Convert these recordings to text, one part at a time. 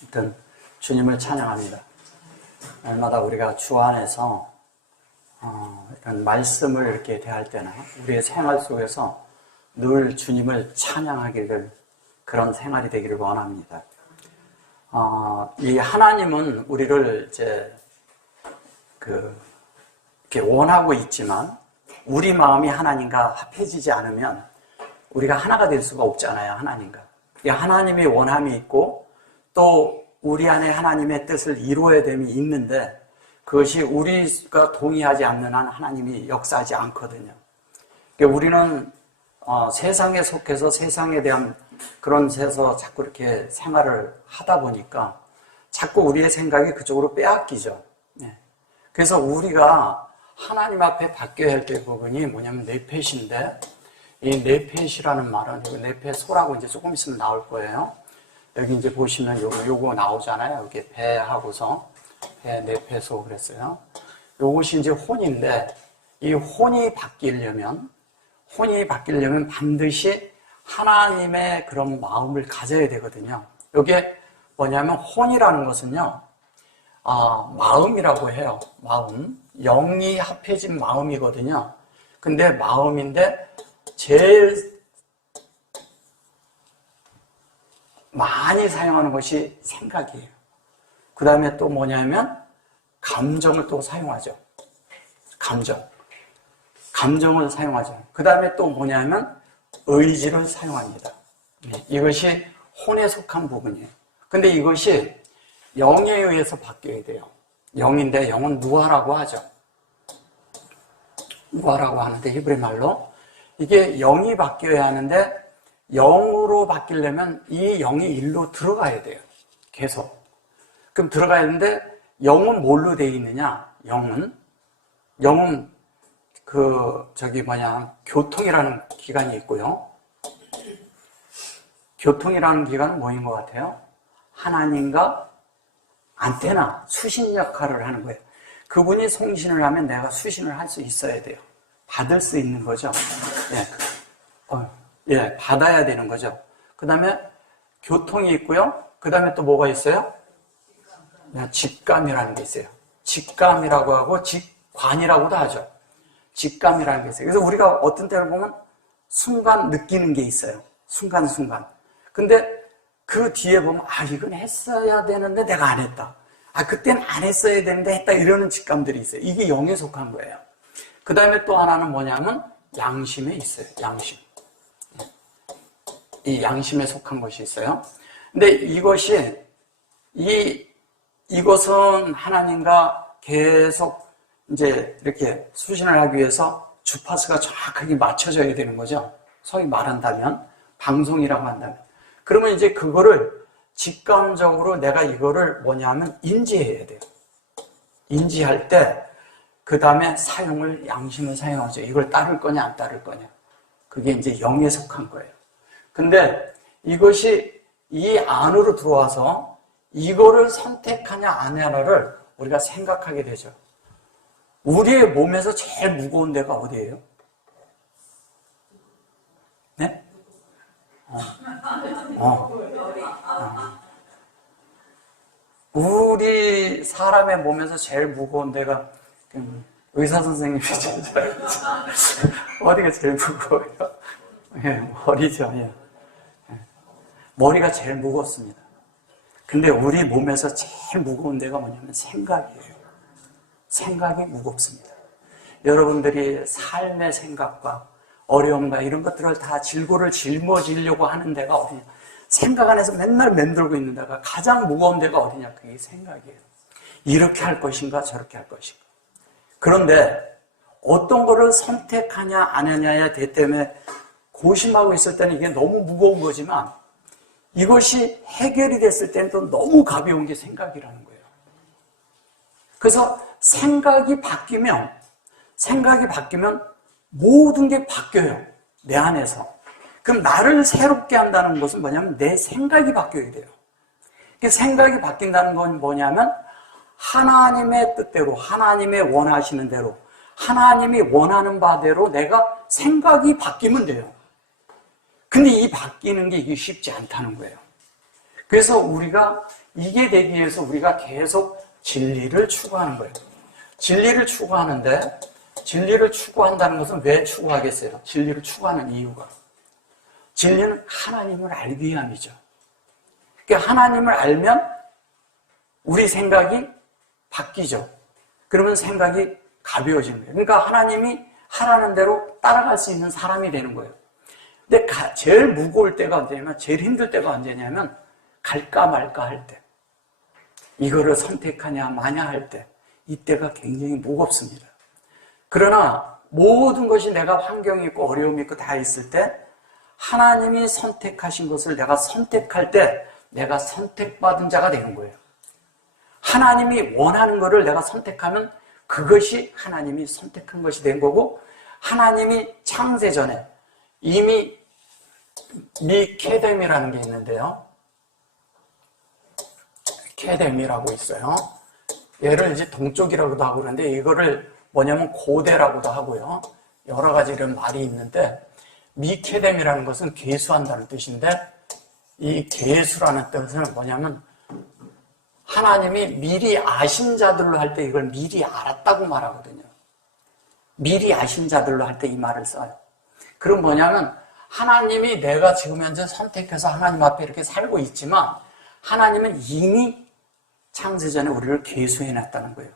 아무튼 주님을 찬양합니다. 날마다 우리가 주 안에서 이런 말씀을 이렇게 대할 때나 우리의 생활 속에서 늘 주님을 찬양하기를, 그런 생활이 되기를 원합니다. 이 하나님은 우리를 이제 이렇게 원하고 있지만 우리 마음이 하나님과 합해지지 않으면 우리가 하나가 될 수가 없잖아요. 하나님과. 이 하나님의 원함이 있고 또 우리 안에 하나님의 뜻을 이루어야 됨이 있는데 그것이 우리가 동의하지 않는 한 하나님이 역사하지 않거든요. 그러니까 우리는 세상에 속해서 세상에 대한 그런 데서 자꾸 이렇게 생활을 하다 보니까 자꾸 우리의 생각이 그쪽으로 빼앗기죠. 그래서 우리가 하나님 앞에 바뀌어야 할 때 부분이 뭐냐면 네펫인데, 이 네펫이라는 말은 이거 네펫소라고 이제 조금 있으면 나올 거예요. 여기 이제 보시면 요거 나오잖아요. 여기 배하고서 배 네펫소 그랬어요. 요것이 이제 혼인데, 이 혼이 바뀌려면 반드시 하나님의 그런 마음을 가져야 되거든요. 이게 뭐냐면 혼이라는 것은요, 마음이라고 해요. 마음. 영이 합해진 마음이거든요. 근데 마음인데 제일 많이 사용하는 것이 생각이에요. 그 다음에 또 뭐냐면 감정을 또 사용하죠. 감정을 사용하죠. 그 다음에 또 뭐냐면 의지를 사용합니다. 이것이 혼에 속한 부분이에요. 근데 이것이 영에 의해서 바뀌어야 돼요. 영인데 영은 누아라고 하죠. 누아라고 하는데 히브리 말로 이게 영이 바뀌어야 하는데 영으로 바뀌려면 이 영이 일로 들어가야 돼요. 계속. 그럼 들어가야 하는데 영은 뭘로 되어 있느냐? 영은 교통이라는 기관이 있고요. 교통이라는 기관은 뭐인 것 같아요? 하나님과 안테나, 수신 역할을 하는 거예요. 그분이 송신을 하면 내가 수신을 할 수 있어야 돼요. 받을 수 있는 거죠. 받아야 되는 거죠. 그 다음에 교통이 있고요. 그 다음에 또 뭐가 있어요? 직감이라는 게 있어요. 직감이라고 하고 직관이라고도 하죠. 직감이라는 게 있어요. 그래서 우리가 어떤 때를 보면 순간 느끼는 게 있어요. 순간순간. 근데 그 뒤에 보면 이건 했어야 되는데 내가 안 했다. 그때는 안 했어야 되는데 했다. 이러는 직감들이 있어요. 이게 영에 속한 거예요. 그 다음에 또 하나는 뭐냐면 양심에 있어요. 양심. 이 양심에 속한 것이 있어요. 근데 이것은 하나님과 계속 이제 이렇게 수신을 하기 위해서 주파수가 정확하게 맞춰져야 되는 거죠. 소위 말한다면, 방송이라고 한다면. 그러면 이제 그거를 직감적으로 내가 이거를 뭐냐면 인지해야 돼요. 인지할 때, 그 다음에 양심을 사용하죠. 이걸 따를 거냐, 안 따를 거냐. 그게 이제 영에 속한 거예요. 근데 이것이 이 안으로 들어와서 이거를 선택하냐, 안 하냐를 우리가 생각하게 되죠. 우리의 몸에서 제일 무거운 데가 어디예요? 네? 우리 사람의 몸에서 제일 무거운 데가 의사 선생님이 제일 어디가 제일 무거워요? 머리죠. 머리가 제일 무겁습니다. 근데 우리 몸에서 제일 무거운 데가 뭐냐면 생각이에요. 생각이 무겁습니다. 여러분들이 삶의 생각과 어려움과 이런 것들을 다 질고를 짊어지려고 하는 데가 어디냐? 생각 안에서 맨날 맴돌고 있는 데가 가장 무거운 데가 어디냐? 그게 생각이에요. 이렇게 할 것인가 저렇게 할 것인가. 그런데 어떤 거를 선택하냐 안 하냐에 때문에 고심하고 있을 때는 이게 너무 무거운 거지만 이것이 해결이 됐을 때는 또 너무 가벼운 게 생각이라는 거예요. 그래서 생각이 바뀌면 모든 게 바뀌어요. 내 안에서. 그럼 나를 새롭게 한다는 것은 뭐냐면 내 생각이 바뀌어야 돼요. 생각이 바뀐다는 건 뭐냐면 하나님의 뜻대로, 하나님의 원하시는 대로, 하나님이 원하는 바대로 내가 생각이 바뀌면 돼요. 근데 이 바뀌는 게 이게 쉽지 않다는 거예요. 그래서 우리가 이게 되기 위해서 우리가 계속 진리를 추구하는 거예요. 진리를 추구하는데 진리를 추구한다는 것은 왜 추구하겠어요? 진리를 추구하는 이유가. 진리는 하나님을 알기 위함이죠. 그러니까 하나님을 알면 우리 생각이 바뀌죠. 그러면 생각이 가벼워지는 거예요. 그러니까 하나님이 하라는 대로 따라갈 수 있는 사람이 되는 거예요. 근데 제일 무거울 때가 언제냐면, 제일 힘들 때가 언제냐면 갈까 말까 할 때, 이거를 선택하냐 마냐 할 때, 이때가 굉장히 무겁습니다. 그러나 모든 것이 내가 환경이 있고 어려움이 있고 다 있을 때 하나님이 선택하신 것을 내가 선택할 때 내가 선택받은 자가 되는 거예요. 하나님이 원하는 것을 내가 선택하면 그것이 하나님이 선택한 것이 된 거고, 하나님이 창세 전에 이미 미케뎀이라는 게 있는데요. 케뎀이라고 있어요. 얘를 이제 동쪽이라고도 하고 그러는데 이거를 뭐냐면 고대라고도 하고요. 여러 가지 이런 말이 있는데, 미케뎀이라는 것은 계수한다는 뜻인데, 이 계수라는 뜻은 뭐냐면 하나님이 미리 아신 자들로 할 때 이걸 미리 알았다고 말하거든요. 미리 아신 자들로 할 때 이 말을 써요. 그럼 뭐냐면 하나님이 내가 지금 현재 선택해서 하나님 앞에 이렇게 살고 있지만 하나님은 이미 창세전에 우리를 계수해놨다는 거예요.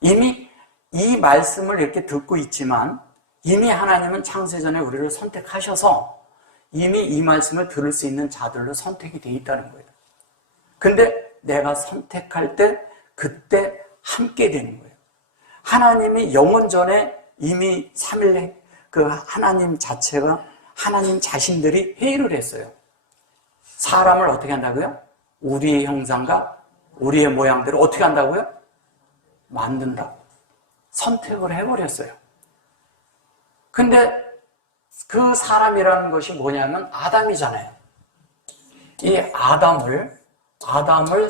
이미 이 말씀을 이렇게 듣고 있지만 이미 하나님은 창세전에 우리를 선택하셔서 이미 이 말씀을 들을 수 있는 자들로 선택이 되어 있다는 거예요. 근데 내가 선택할 때 그때 함께 되는 거예요. 하나님이 영원 전에 이미 3일 그 하나님 자체가, 하나님 자신들이 회의를 했어요. 사람을 어떻게 한다고요? 우리의 형상과 우리의 모양대로 어떻게 한다고요? 만든다고 선택을 해버렸어요. 근데 그 사람이라는 것이 뭐냐면 아담이잖아요. 이 아담을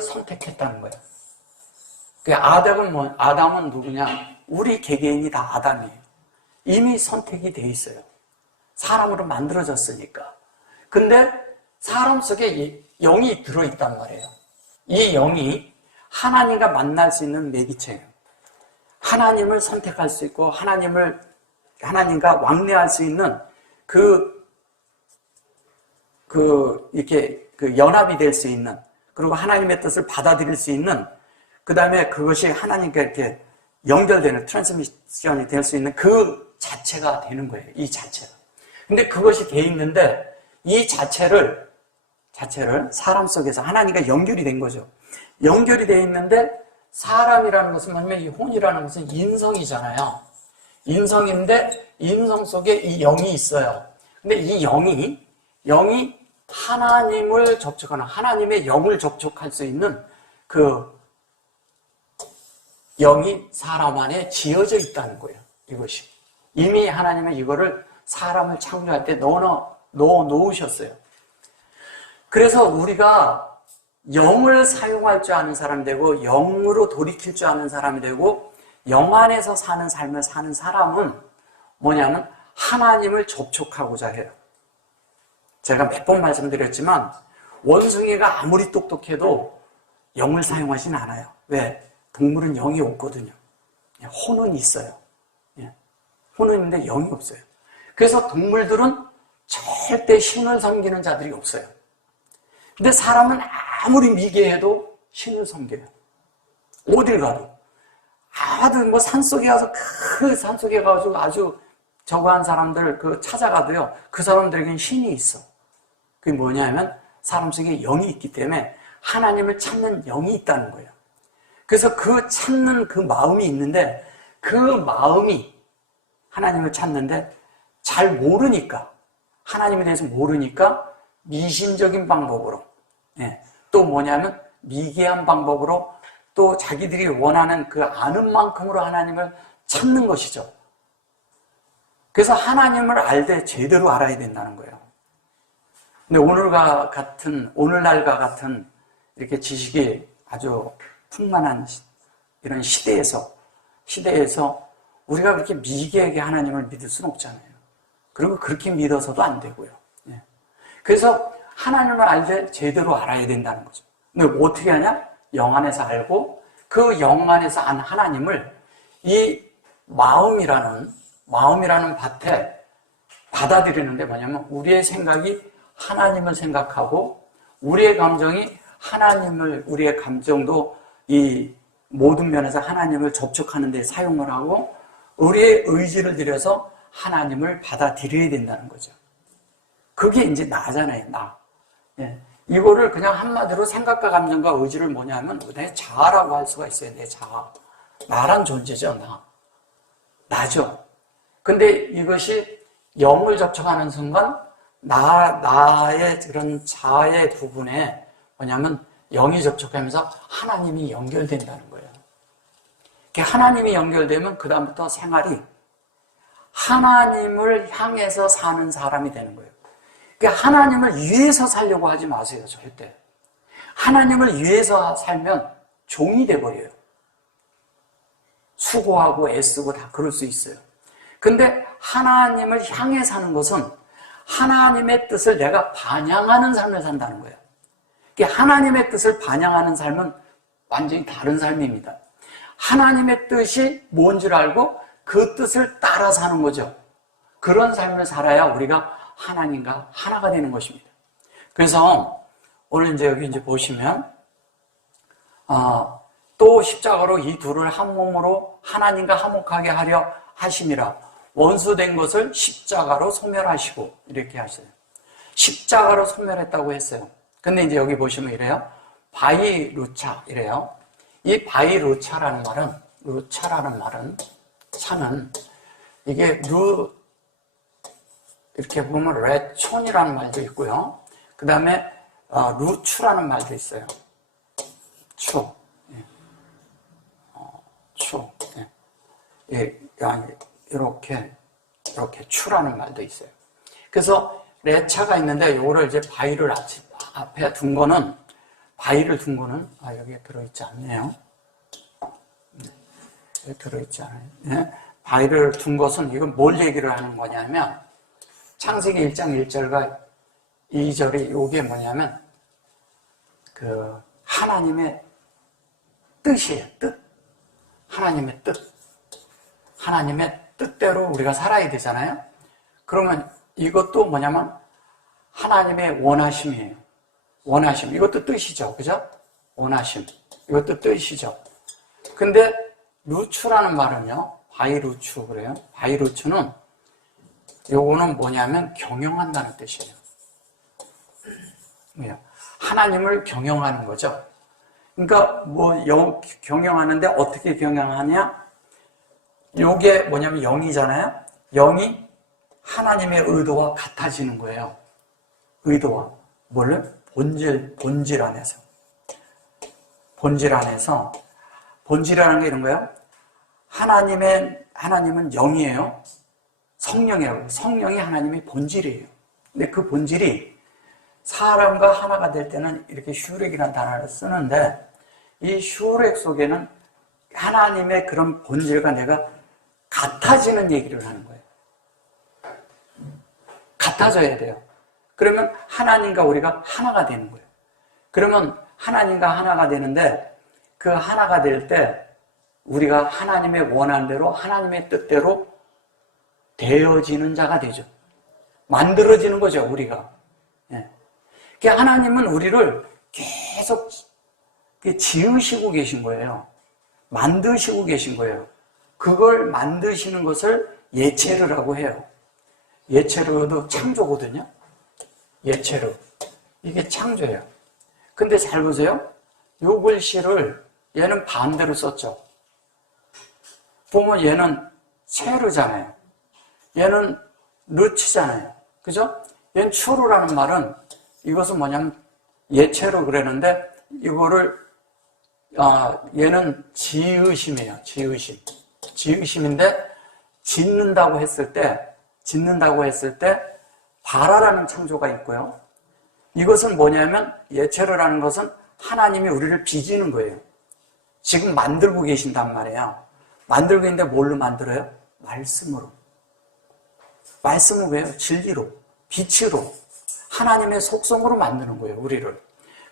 선택했다는 거예요. 그 아담은 누구냐? 우리 개개인이 다 아담이에요. 이미 선택이 돼 있어요. 사람으로 만들어졌으니까. 근데 사람 속에 영이 들어있단 말이에요. 이 영이 하나님과 만날 수 있는 매개체예요. 하나님을 선택할 수 있고 하나님과 왕래할 수 있는 이렇게 연합이 될 수 있는, 그리고 하나님의 뜻을 받아들일 수 있는, 그 다음에 그것이 하나님과 이렇게 연결되는, 트랜스미션이 될 수 있는 그 자체가 되는 거예요. 이 자체가. 근데 그것이 돼 있는데 이 자체를 사람 속에서 하나님과 연결이 된 거죠. 연결이 돼 있는데 사람이라는 것은 뭐냐면 이 혼이라는 것은 인성이잖아요. 인성인데 인성 속에 이 영이 있어요. 근데 이 영이 하나님을 접촉하는, 하나님의 영을 접촉할 수 있는 그 영이 사람 안에 지어져 있다는 거예요. 이것이. 이미 하나님은 이거를 사람을 창조할 때 넣어 놓으셨어요. 그래서 우리가 영을 사용할 줄 아는 사람이 되고 영으로 돌이킬 줄 아는 사람이 되고 영 안에서 사는 삶을 사는 사람은 뭐냐면 하나님을 접촉하고자 해요. 제가 몇 번 말씀드렸지만 원숭이가 아무리 똑똑해도 영을 사용하진 않아요. 왜? 동물은 영이 없거든요. 혼은 있어요. 혼은 있는데 영이 없어요. 그래서 동물들은 절대 신을 섬기는 자들이 없어요. 근데 사람은 아무리 미개해도 신을 섬겨요. 어딜 가도. 아주 산속에 가서 그 산속에 가가지고 아주 저거한 사람들 찾아가도요. 그 사람들에게는 신이 있어. 그게 뭐냐면 사람 속에 영이 있기 때문에 하나님을 찾는 영이 있다는 거예요. 그래서 그 찾는 그 마음이 있는데 그 마음이 하나님을 찾는데 잘 모르니까, 하나님에 대해서 모르니까 미신적인 방법으로, 또 뭐냐면 미개한 방법으로, 또 자기들이 원하는 그 아는 만큼으로 하나님을 찾는 것이죠. 그래서 하나님을 알되 제대로 알아야 된다는 거예요. 근데 오늘날과 같은 이렇게 지식이 아주 풍만한 이런 시대에서 우리가 그렇게 미개하게 하나님을 믿을 수는 없잖아요. 그리고 그렇게 믿어서도 안 되고요. 그래서 하나님을 알되 제대로 알아야 된다는 거죠. 근데 어떻게 하냐? 영 안에서 알고 그 영 안에서 안 하나님을 이 마음이라는 밭에 받아들이는데 뭐냐면 우리의 생각이 하나님을 생각하고 우리의 감정이 하나님을, 우리의 감정도 이 모든 면에서 하나님을 접촉하는 데 사용을 하고 우리의 의지를 들여서 하나님을 받아들여야 된다는 거죠. 그게 이제 나잖아요, 나. 예. 이거를 그냥 한마디로 생각과 감정과 의지를 뭐냐면 내 자아라고 할 수가 있어요, 내 자아. 나란 존재죠, 나. 나죠. 근데 이것이 영을 접촉하는 순간 나의 그런 자아의 부분에 뭐냐면 영이 접촉하면서 하나님이 연결된다는 거예요. 하나님이 연결되면 그 다음부터 생활이 하나님을 향해서 사는 사람이 되는 거예요. 그러니까 하나님을 위해서 살려고 하지 마세요, 절대. 하나님을 위해서 살면 종이 돼버려요. 수고하고 애쓰고 다 그럴 수 있어요. 근데 하나님을 향해 사는 것은 하나님의 뜻을 내가 반영하는 삶을 산다는 거예요. 그러니까 하나님의 뜻을 반영하는 삶은 완전히 다른 삶입니다. 하나님의 뜻이 뭔지를 알고 그 뜻을 따라 사는 거죠. 그런 삶을 살아야 우리가 하나님과 하나가 되는 것입니다. 그래서 오늘 이제 여기 이제 보시면 또 십자가로 이 둘을 한 몸으로 하나님과 화목하게 하려 하심이라 원수된 것을 십자가로 소멸하시고 이렇게 하셔요. 십자가로 소멸했다고 했어요. 근데 이제 여기 보시면 이래요. 바이루차 이래요. 이 바이루차라는 말은 차는 이게 이렇게 보면 레촌이라는 말도 있고요. 그 다음에 루추라는 말도 있어요. 추. 추. 이렇게 추라는 말도 있어요. 그래서 레차가 있는데 이거를 이제 바위를 앞에 둔 거는 여기에 들어있지 않네요. 여기 들어있지 않아요. 네? 바위를 둔 것은 이건 뭘 얘기를 하는 거냐면 창세기 1장 1절과 2절이 이게 뭐냐면 그 하나님의 뜻이에요. 뜻. 하나님의 뜻. 하나님의 뜻대로 우리가 살아야 되잖아요. 그러면 이것도 뭐냐면 하나님의 원하심이에요. 원하심. 이것도 뜻이죠. 그죠? 원하심. 이것도 뜻이죠. 근데 루추라는 말은요. 바이루추 그래요. 바이루추는 요거는 뭐냐면 경영한다는 뜻이에요. 하나님을 경영하는 거죠. 그러니까 경영하는데 어떻게 경영하냐? 요게 뭐냐면 영이잖아요. 영이 하나님의 의도와 같아지는 거예요. 의도와. 뭘요? 본질 안에서. 본질이라는 게 이런 거예요. 하나님은 영이에요. 성령이라고. 성령이 하나님의 본질이에요. 근데 그 본질이 사람과 하나가 될 때는 이렇게 슈렉이라는 단어를 쓰는데 이 슈렉 속에는 하나님의 그런 본질과 내가 같아지는 얘기를 하는 거예요. 같아져야 돼요. 그러면 하나님과 우리가 하나가 되는 거예요. 그러면 하나님과 하나가 되는데 그 하나가 될 때 우리가 하나님의 원하는 대로 하나님의 뜻대로 되어지는 자가 되죠. 만들어지는 거죠, 우리가. 예. 그러니까 하나님은 우리를 계속 지으시고 계신 거예요. 만드시고 계신 거예요. 그걸 만드시는 것을 예체르라고 해요. 예체르도 창조거든요. 예체르. 이게 창조예요. 근데 잘 보세요. 요 글씨를 얘는 반대로 썼죠. 보면 얘는 체르잖아요. 얘는 르치잖아요. 그죠? 얘는 추르라는 말은 이것은 뭐냐면 예체르 그랬는데 이거를 얘는 지으심이에요. 지으심인데 짓는다고 했을 때 바라라는 창조가 있고요. 이것은 뭐냐면 예체르라는 것은 하나님이 우리를 빚는 거예요. 지금 만들고 계신단 말이에요. 만들고 있는데 뭘로 만들어요? 말씀으로. 말씀은 왜요? 진리로, 빛으로. 하나님의 속성으로 만드는 거예요, 우리를.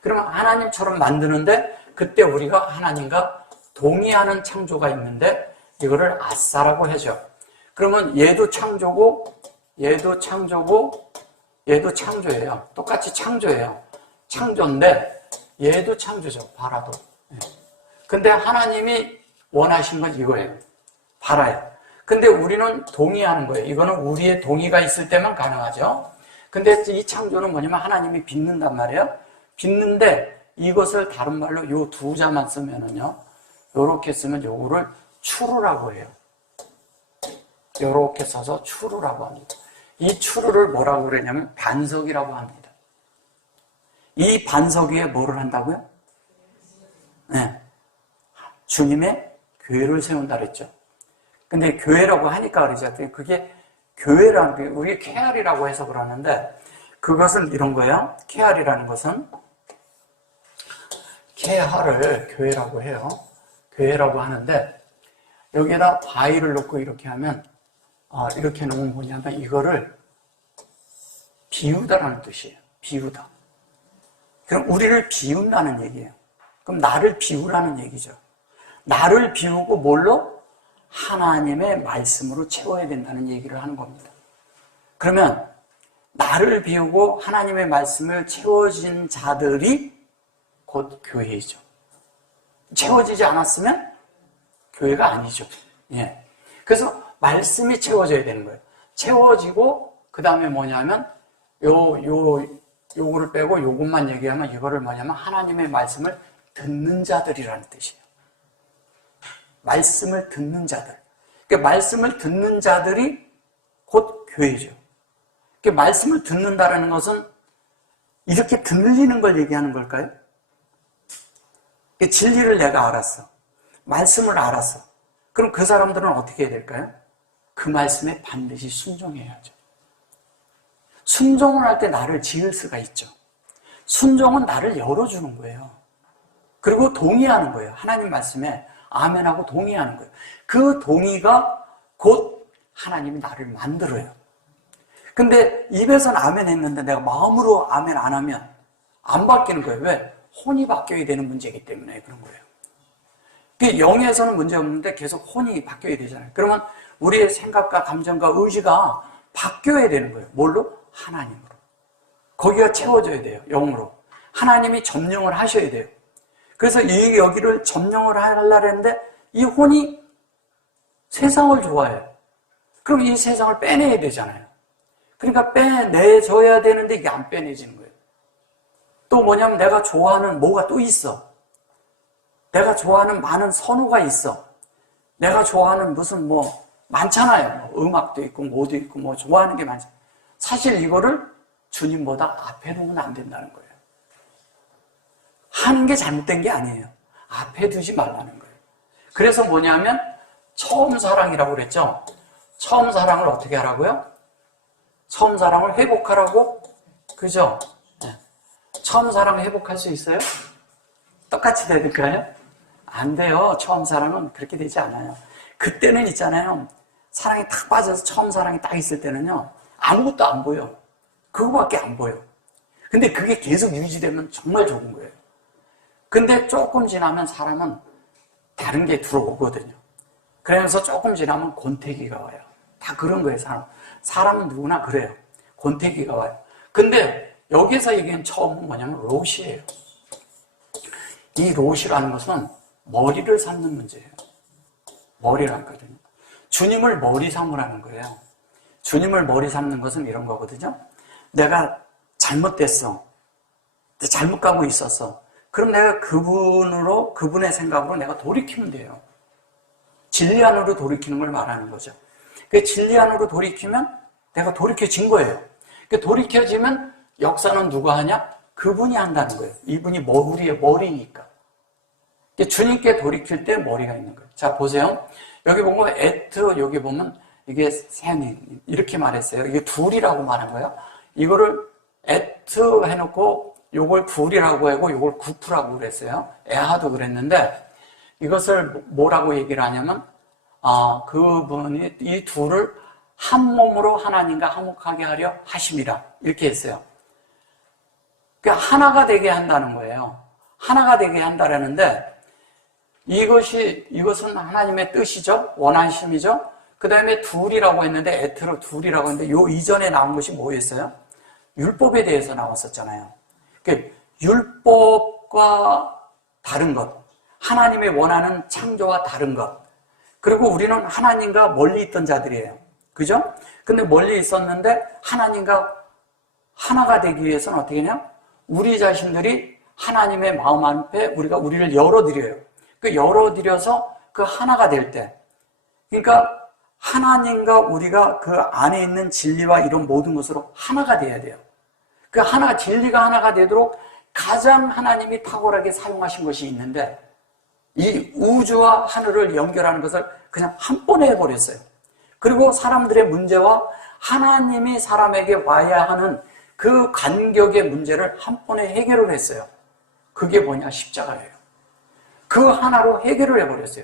그러면 하나님처럼 만드는데 그때 우리가 하나님과 동의하는 창조가 있는데 이거를 아싸라고 하죠. 그러면 얘도 창조고 얘도 창조고 얘도 창조예요. 똑같이 창조예요. 창조인데 얘도 창조죠. 바라도. 근데 하나님이 원하신 건 이거예요. 바라요. 근데 우리는 동의하는 거예요. 이거는 우리의 동의가 있을 때만 가능하죠. 근데 이 창조는 뭐냐면 하나님이 빚는단 말이에요. 빚는데 이것을 다른 말로 요 두 자만 쓰면은요. 요렇게 쓰면 요거를 추루라고 해요. 요렇게 써서 추루라고 합니다. 이 추루를 뭐라고 그러냐면 반석이라고 합니다. 이 반석 위에 뭐를 한다고요? 네. 주님의 교회를 세운다 그랬죠. 근데 교회라고 하니까 그러죠. 그게 교회라는 게 우리 케알이라고 해서 그러는데 그것은 이런 거예요. 케알이라는 것은 케알을 교회라고 해요. 교회라고 하는데 여기에다 바위를 놓고 이렇게 하면 이렇게 놓으면 뭐냐면 이거를 비우다라는 뜻이에요. 비우다. 그럼 우리를 비운다는 얘기예요. 그럼 나를 비우라는 얘기죠. 나를 비우고 뭘로? 하나님의 말씀으로 채워야 된다는 얘기를 하는 겁니다. 그러면 나를 비우고 하나님의 말씀을 채워진 자들이 곧 교회이죠. 채워지지 않았으면 교회가 아니죠. 예. 그래서 말씀이 채워져야 되는 거예요. 채워지고 그 다음에 뭐냐면 요거를 빼고 요것만 얘기하면 이거를 뭐냐면 하나님의 말씀을 듣는 자들이라는 뜻이에요. 말씀을 듣는 자들. 그러니까 말씀을 듣는 자들이 곧 교회죠. 그러니까 말씀을 듣는다라는 것은 이렇게 들리는 걸 얘기하는 걸까요? 그러니까 진리를 내가 알았어. 말씀을 알았어. 그럼 그 사람들은 어떻게 해야 될까요? 그 말씀에 반드시 순종해야죠. 순종을 할 때 나를 지을 수가 있죠. 순종은 나를 열어주는 거예요. 그리고 동의하는 거예요. 하나님 말씀에 아멘하고 동의하는 거예요. 그 동의가 곧 하나님이 나를 만들어요. 근데 입에서는 아멘 했는데 내가 마음으로 아멘 안 하면 안 바뀌는 거예요. 왜? 혼이 바뀌어야 되는 문제이기 때문에 그런 거예요. 영에서는 문제 없는데 계속 혼이 바뀌어야 되잖아요. 그러면 우리의 생각과 감정과 의지가 바뀌어야 되는 거예요. 뭘로? 하나님으로. 거기가 채워져야 돼요. 영으로. 하나님이 점령을 하셔야 돼요. 그래서 여기를 점령을 하려고 했는데 이 혼이 세상을 좋아해요. 그럼 이 세상을 빼내야 되잖아요. 그러니까 빼내줘야 되는데 이게 안 빼내지는 거예요. 또 뭐냐면 내가 좋아하는 뭐가 또 있어. 내가 좋아하는 많은 선호가 있어. 내가 좋아하는 무슨 많잖아요. 음악도 있고 뭐도 있고 좋아하는 게 많잖아요. 사실 이거를 주님보다 앞에 놓으면 안 된다는 거예요. 하는 게 잘못된 게 아니에요. 앞에 두지 말라는 거예요. 그래서 뭐냐면 처음 사랑이라고 그랬죠. 처음 사랑을 어떻게 하라고요? 처음 사랑을 회복하라고? 그죠? 네. 처음 사랑을 회복할 수 있어요? 똑같이 될까요? 안 돼요. 처음 사랑은 그렇게 되지 않아요. 그때는 있잖아요. 사랑이 탁 빠져서 처음 사랑이 딱 있을 때는요. 아무것도 안 보여. 그거밖에 안 보여. 근데 그게 계속 유지되면 정말 좋은 거예요. 근데 조금 지나면 사람은 다른 게 들어오거든요. 그러면서 조금 지나면 권태기가 와요. 다 그런 거예요, 사람은 누구나 그래요. 권태기가 와요. 근데 여기서 얘기한 처음은 뭐냐면 롯이에요. 이 롯이라는 것은 머리를 삼는 문제예요. 머리라거든요. 주님을 머리 삼으라는 거예요. 주님을 머리 삼는 것은 이런 거거든요. 내가 잘못됐어. 잘못 가고 있었어. 그럼 내가 그분의 생각으로 내가 돌이키면 돼요. 진리 안으로 돌이키는 걸 말하는 거죠. 그 진리 안으로 돌이키면 내가 돌이켜진 거예요. 돌이켜지면 역사는 누가 하냐? 그분이 한다는 거예요. 이분이 우리의 머리니까. 주님께 돌이킬 때 머리가 있는 거예요. 자, 보세요. 여기 보면 여기 보면 이게 셈이 이렇게 말했어요. 이게 둘이라고 말한 거예요. 이거를 해놓고 요걸 둘이라고 하고 요걸 구프라고 그랬어요. 에하도 그랬는데 이것을 뭐라고 얘기를 하냐면 그분이 이 둘을 한 몸으로 하나님과 화목하게 하려 하심이라 이렇게 했어요. 그러니까 하나가 되게 한다는 거예요. 하나가 되게 한다라는데 이것은 하나님의 뜻이죠. 원하심이죠. 그 다음에 둘이라고 했는데 에트로 둘이라고 했는데 요 이전에 나온 것이 뭐였어요? 율법에 대해서 나왔었잖아요. 그러니까 율법과 다른 것, 하나님의 원하는 창조와 다른 것. 그리고 우리는 하나님과 멀리 있던 자들이에요. 그죠? 근데 멀리 있었는데 하나님과 하나가 되기 위해서는 어떻게 하냐? 우리 자신들이 하나님의 마음 앞에 우리를 열어드려요. 그 열어드려서 그 하나가 될 때. 그러니까 하나님과 우리가 그 안에 있는 진리와 이런 모든 것으로 하나가 돼야 돼요. 그 진리가 하나가 되도록 가장 하나님이 탁월하게 사용하신 것이 있는데 이 우주와 하늘을 연결하는 것을 그냥 한 번에 해버렸어요. 그리고 사람들의 문제와 하나님이 사람에게 와야 하는 그 간격의 문제를 한 번에 해결을 했어요. 그게 뭐냐? 십자가예요. 그 하나로 해결을 해버렸어요.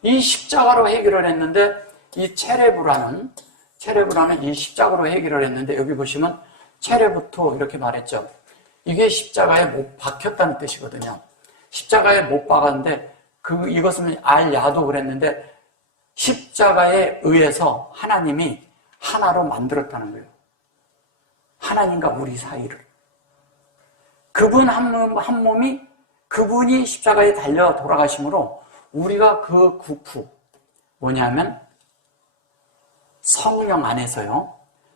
이 십자가로 해결을 했는데 이 체레브라는 이 십자가로 해결을 했는데 여기 보시면 체레부터 이렇게 말했죠. 이게 십자가에 못 박혔다는 뜻이거든요. 십자가에 못 박았는데 이것은 알야도 그랬는데 십자가에 의해서 하나님이 하나로 만들었다는 거예요. 하나님과 우리 사이를. 그분 한 몸이 그분이 십자가에 달려 돌아가심으로 우리가 그 구프 뭐냐면 성령 안에서요.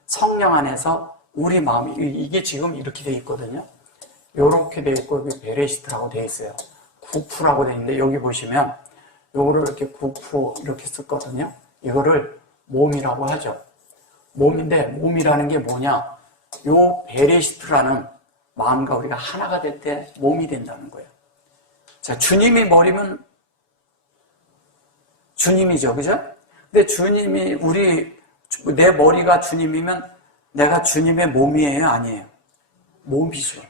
성령 안에서 우리 마음이 이게 지금 이렇게 돼 있거든요. 이렇게 돼 있고 여기 베레시트라고 돼 있어요. 구프라고 돼 있는데 여기 보시면 요거를 이렇게 구프 이렇게 썼거든요. 이거를 몸이라고 하죠. 몸인데 몸이라는 게 뭐냐? 요 베레시트라는 마음과 우리가 하나가 될 때 몸이 된다는 거예요. 자, 주님이 머리면 주님이죠. 그죠? 근데 주님이 내 머리가 주님이면 내가 주님의 몸이에요? 아니에요? 몸이죠.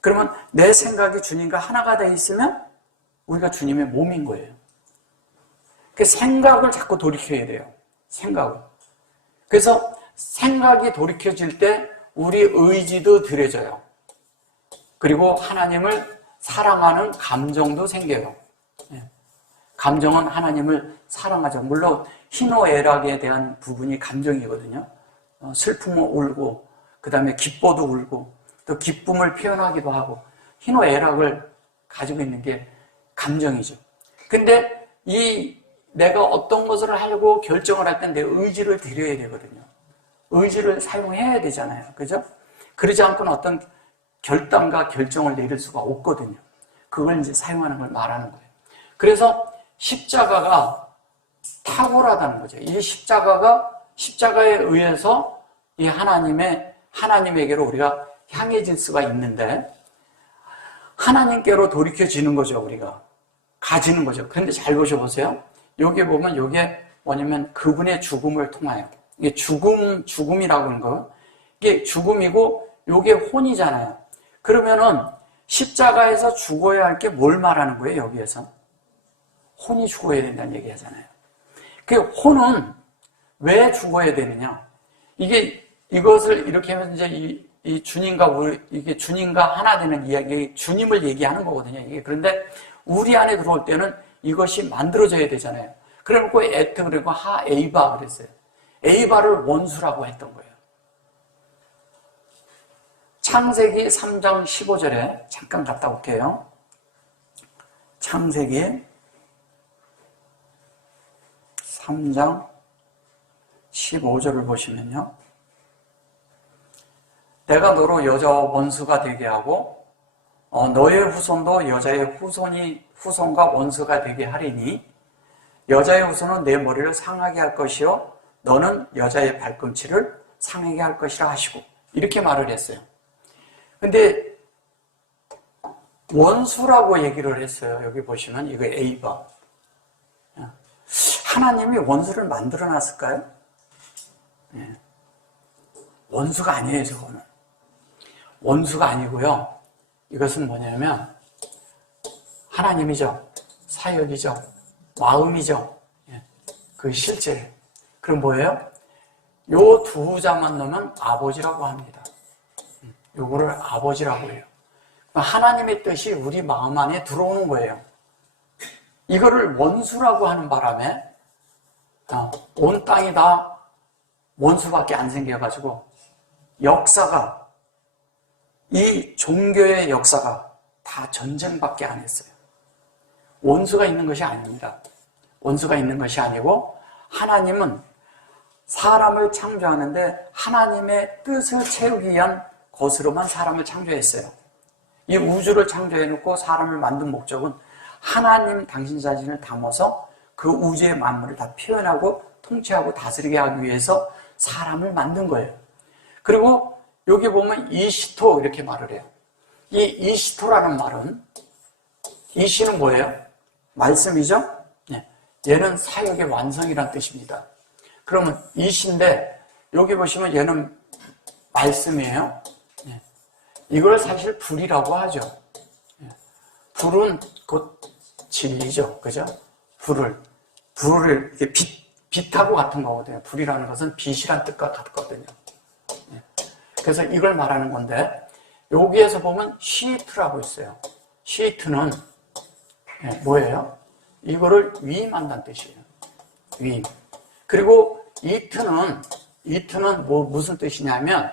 그러면 내 생각이 주님과 하나가 돼 있으면 우리가 주님의 몸인 거예요. 그 생각을 자꾸 돌이켜야 돼요. 생각을. 그래서 생각이 돌이켜질 때 우리 의지도 들여져요. 그리고 하나님을 사랑하는 감정도 생겨요. 감정은 하나님을 사랑하죠. 물론 희노애락에 대한 부분이 감정이거든요. 슬픔을 울고 그 다음에 기뻐도 울고 또 기쁨을 표현하기도 하고 희노애락을 가지고 있는 게 감정이죠. 근데 내가 어떤 것을 하려고 결정을 할 때 내 의지를 들여야 되거든요. 의지를 사용해야 되잖아요. 그죠? 그러지 않고는 어떤 결단과 결정을 내릴 수가 없거든요. 그걸 이제 사용하는 걸 말하는 거예요. 그래서 십자가가 탁월하다는 거죠. 이 십자가에 의해서 이 하나님에게로 우리가 향해질 수가 있는데 하나님께로 돌이켜지는 거죠. 우리가 가지는 거죠. 그런데 잘 보셔보세요. 여기 보면 이게 뭐냐면 그분의 죽음을 통하여 이게 죽음이라고 하는 거 이게 죽음이고 이게 혼이잖아요. 그러면은 십자가에서 죽어야 할 게 뭘 말하는 거예요? 여기에서 혼이 죽어야 된다는 얘기 하잖아요. 그 혼은 왜 죽어야 되느냐? 이것을 이렇게 하면서 이제 이 주님과 하나 되는 이야기, 주님을 얘기하는 거거든요. 그런데 우리 안에 들어올 때는 이것이 만들어져야 되잖아요. 그래놓고 그리고 에이바 그랬어요. 에이바를 원수라고 했던 거예요. 창세기 3장 15절에 잠깐 갔다 올게요. 창세기 3장 15절을 보시면요. 내가 너로 여자 원수가 되게 하고 너의 후손도 여자의 후손과 원수가 되게 하리니 여자의 후손은 내 머리를 상하게 할 것이요 너는 여자의 발꿈치를 상하게 할 것이라 하시고 이렇게 말을 했어요. 근데 원수라고 얘기를 했어요. 여기 보시면 이거 에이바. 하나님이 원수를 만들어 놨을까요? 원수가 아니에요. 저거는 원수가 아니고요. 이것은 뭐냐면 하나님이죠. 사역이죠. 마음이죠. 그 실제. 그럼 뭐예요? 요 두 자만 넣으면 아버지라고 합니다. 요거를 아버지라고 해요. 하나님의 뜻이 우리 마음 안에 들어오는 거예요. 이거를 원수라고 하는 바람에 온 땅이 다 원수밖에 안 생겨가지고 역사가, 이 종교의 역사가 다 전쟁밖에 안 했어요. 원수가 있는 것이 아닙니다. 원수가 있는 것이 아니고 하나님은 사람을 창조하는데 하나님의 뜻을 채우기 위한 것으로만 사람을 창조했어요. 이 우주를 창조해놓고 사람을 만든 목적은 하나님 당신 자신을 담아서 그 우주의 만물을 다 표현하고 통치하고 다스리게 하기 위해서 사람을 만든 거예요. 그리고 여기 보면 이시토 이렇게 말을 해요. 이 이시토라는 말은, 이시는 뭐예요? 말씀이죠? 얘는 사역의 완성이란 뜻입니다. 그러면 이시인데 여기 보시면 얘는 말씀이에요. 이걸 사실 불이라고 하죠. 불은 곧 진리죠. 그죠? 불을 이렇게 빛하고 같은 거거든요. 불이라는 것은 빛이란 뜻과 같거든요. 그래서 이걸 말하는 건데, 여기에서 보면 시트라고 있어요. 시트는 뭐예요? 이거를 위임한다는 뜻이에요. 위임. 그리고 이트는 무슨 뜻이냐면,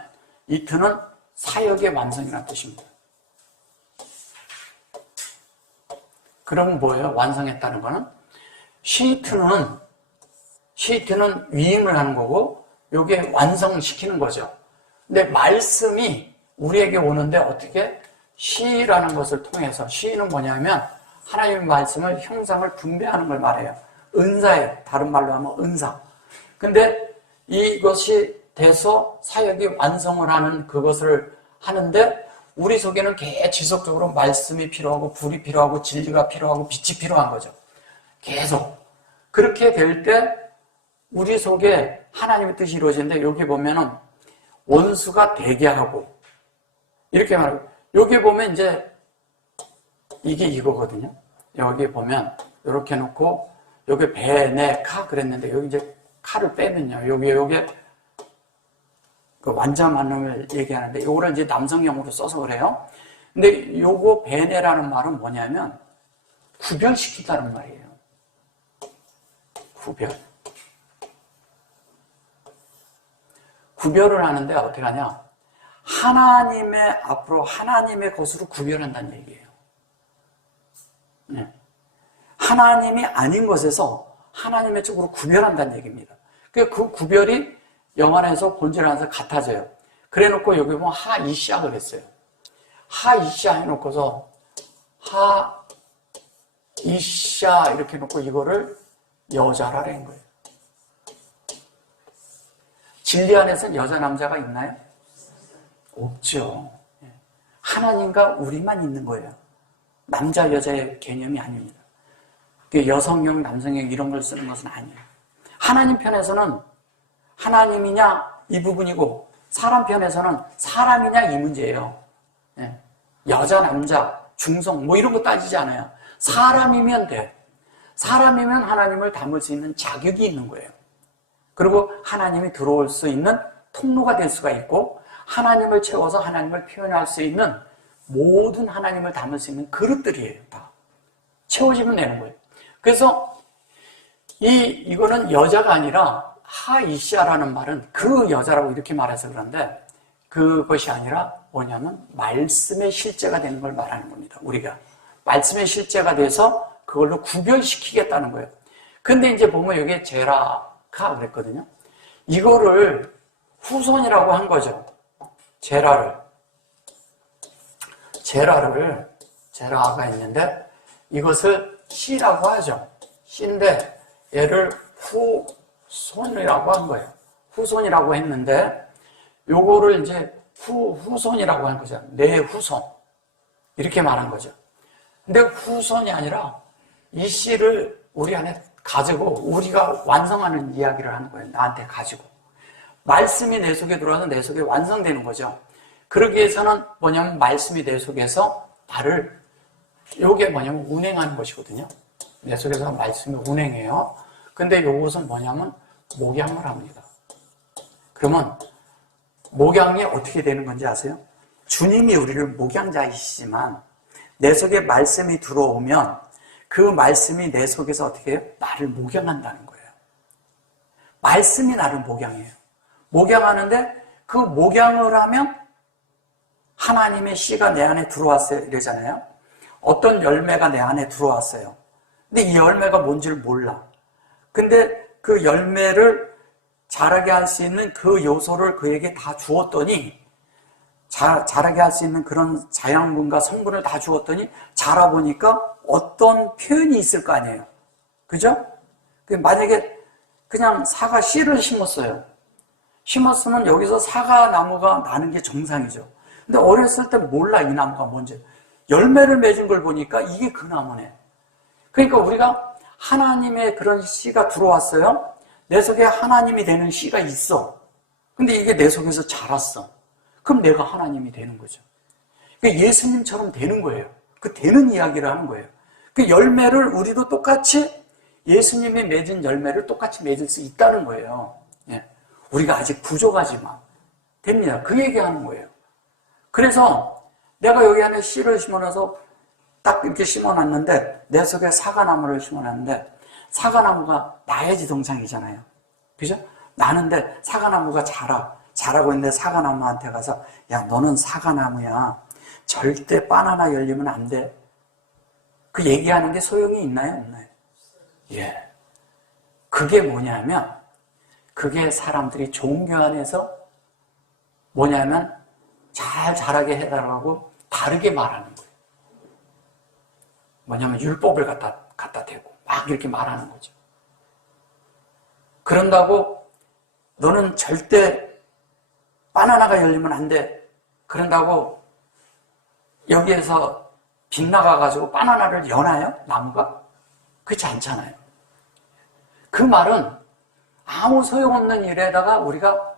이트는 사역의 완성이라는 뜻입니다. 그럼 뭐예요? 완성했다는 거는? 시트는 위임을 하는 거고, 요게 완성시키는 거죠. 근데 말씀이 우리에게 오는데 어떻게? 시라는 것을 통해서, 시는 뭐냐면 하나님의 말씀을 형상을 분배하는 걸 말해요. 은사예요. 다른 말로 하면 은사. 근데 이것이 돼서 사역이 완성을 하는 그것을 하는데, 우리 속에는 계속 지속적으로 말씀이 필요하고 불이 필요하고 진리가 필요하고 빛이 필요한 거죠. 계속. 그렇게 될 때 우리 속에 하나님의 뜻이 이루어지는데, 여기 보면은 원수가 되게 하고 이렇게 말하고, 여기 보면 이제 이게 이거거든요. 여기 보면 이렇게 놓고 여기 베네카 그랬는데, 여기 이제 카를 빼면요, 여기 그 완전 만남을 얘기하는데, 요거를 이제 남성형으로 써서 그래요. 근데 요거 베네라는 말은 뭐냐면 구별시키다는 말이에요. 구별을 하는데 어떻게 하냐? 하나님의 앞으로 하나님의 것으로 구별한다는 얘기예요. 하나님이 아닌 것에서 하나님의 쪽으로 구별한다는 얘기입니다. 그 구별이 영안에서 본질 안에서 같아져요. 그래 놓고 여기 보면 하이샤 그랬어요. 하이샤 해놓고서 하이샤 이렇게 놓고 이거를 여자라는 거예요. 진리 안에서는 여자 남자가 있나요? 없죠. 하나님과 우리만 있는 거예요. 남자 여자의 개념이 아닙니다. 여성형 남성형 이런 걸 쓰는 것은 아니에요. 하나님 편에서는 하나님이냐 이 부분이고, 사람 편에서는 사람이냐 이 문제예요. 여자 남자 중성 뭐 이런 거 따지지 않아요. 사람이면 돼. 사람이면 하나님을 담을 수 있는 자격이 있는 거예요. 그리고 하나님이 들어올 수 있는 통로가 될 수가 있고, 하나님을 채워서 하나님을 표현할 수 있는 모든 하나님을 담을 수 있는 그릇들이에요. 다 채워지면 되는 거예요. 그래서 이거는 여자가 아니라 하이샤라는 말은 그 여자라고 이렇게 말해서 그런데, 그것이 아니라 뭐냐면 말씀의 실제가 되는 걸 말하는 겁니다. 우리가 말씀의 실제가 돼서 그걸로 구별시키겠다는 거예요. 근데 이제 보면 여기에 제라카 그랬거든요. 이거를 후손이라고 한 거죠. 제라가 있는데, 이것을 씨라고 하죠. 씨인데 얘를 후손이라고 한 거예요. 후손이라고 했는데, 요거를 이제 후손이라고 한 거죠. 내 후손. 이렇게 말한 거죠. 근데 후손이 아니라 이 씨를 우리 안에 가지고 우리가 완성하는 이야기를 하는 거예요. 나한테 가지고. 말씀이 내 속에 들어와서 내 속에 완성되는 거죠. 그러기 위해서는 뭐냐면 말씀이 내 속에서 나를, 요게 뭐냐면 운행하는 것이거든요. 내 속에서 말씀이 운행해요. 근데 요것은 뭐냐면 목양을 합니다. 그러면 목양이 어떻게 되는 건지 아세요? 주님이 우리를 목양자이시지만 내 속에 말씀이 들어오면 그 말씀이 내 속에서 어떻게 해요? 나를 목양한다는 거예요. 말씀이 나를 목양해요. 목양하는데 그 목양을 하면 하나님의 씨가 내 안에 들어왔어요 이러잖아요. 어떤 열매가 내 안에 들어왔어요. 근데 이 열매가 뭔지를 몰라. 근데 그 열매를 자라게 할 수 있는 그 요소를 그에게 다 주었더니 자라게 할 수 있는 그런 자양분과 성분을 다 주었더니 자라보니까 어떤 표현이 있을 거 아니에요. 그죠? 만약에 그냥 사과 씨를 심었어요. 심었으면 여기서 사과 나무가 나는 게 정상이죠. 근데 어렸을 때 몰라 이 나무가 뭔지. 열매를 맺은 걸 보니까 이게 그 나무네. 그러니까 우리가 하나님의 그런 씨가 들어왔어요. 내 속에 하나님이 되는 씨가 있어. 근데 이게 내 속에서 자랐어. 그럼 내가 하나님이 되는 거죠. 그러니까 예수님처럼 되는 거예요. 그 되는 이야기를 하는 거예요. 그 열매를 우리도 똑같이 예수님이 맺은 열매를 똑같이 맺을 수 있다는 거예요. 예. 우리가 아직 부족하지만 됩니다. 그 얘기하는 거예요. 그래서 내가 여기 안에 씨를 심어놔서 딱 이렇게 심어놨는데 내 속에 사과나무를 심어놨는데 사과나무가 나야지 정상이잖아요. 그죠? 나는데 사과나무가 자라고 있는데 사과나무한테 가서 야 너는 사과나무야. 절대 바나나 열리면 안 돼. 그 얘기하는 게 소용이 있나요? 없나요? 예. 그게 뭐냐면 그게 사람들이 종교 안에서 뭐냐면 잘 자라게 해달라고 다르게 말하는 거예요. 뭐냐면 율법을 갖다 대고 막 이렇게 말하는 거죠. 그런다고 너는 절대 바나나가 열리면 안 돼. 그런다고 여기에서 빗나가가지고 바나나를 여나요? 나무가? 그렇지 않잖아요. 그 말은 아무 소용없는 일에다가 우리가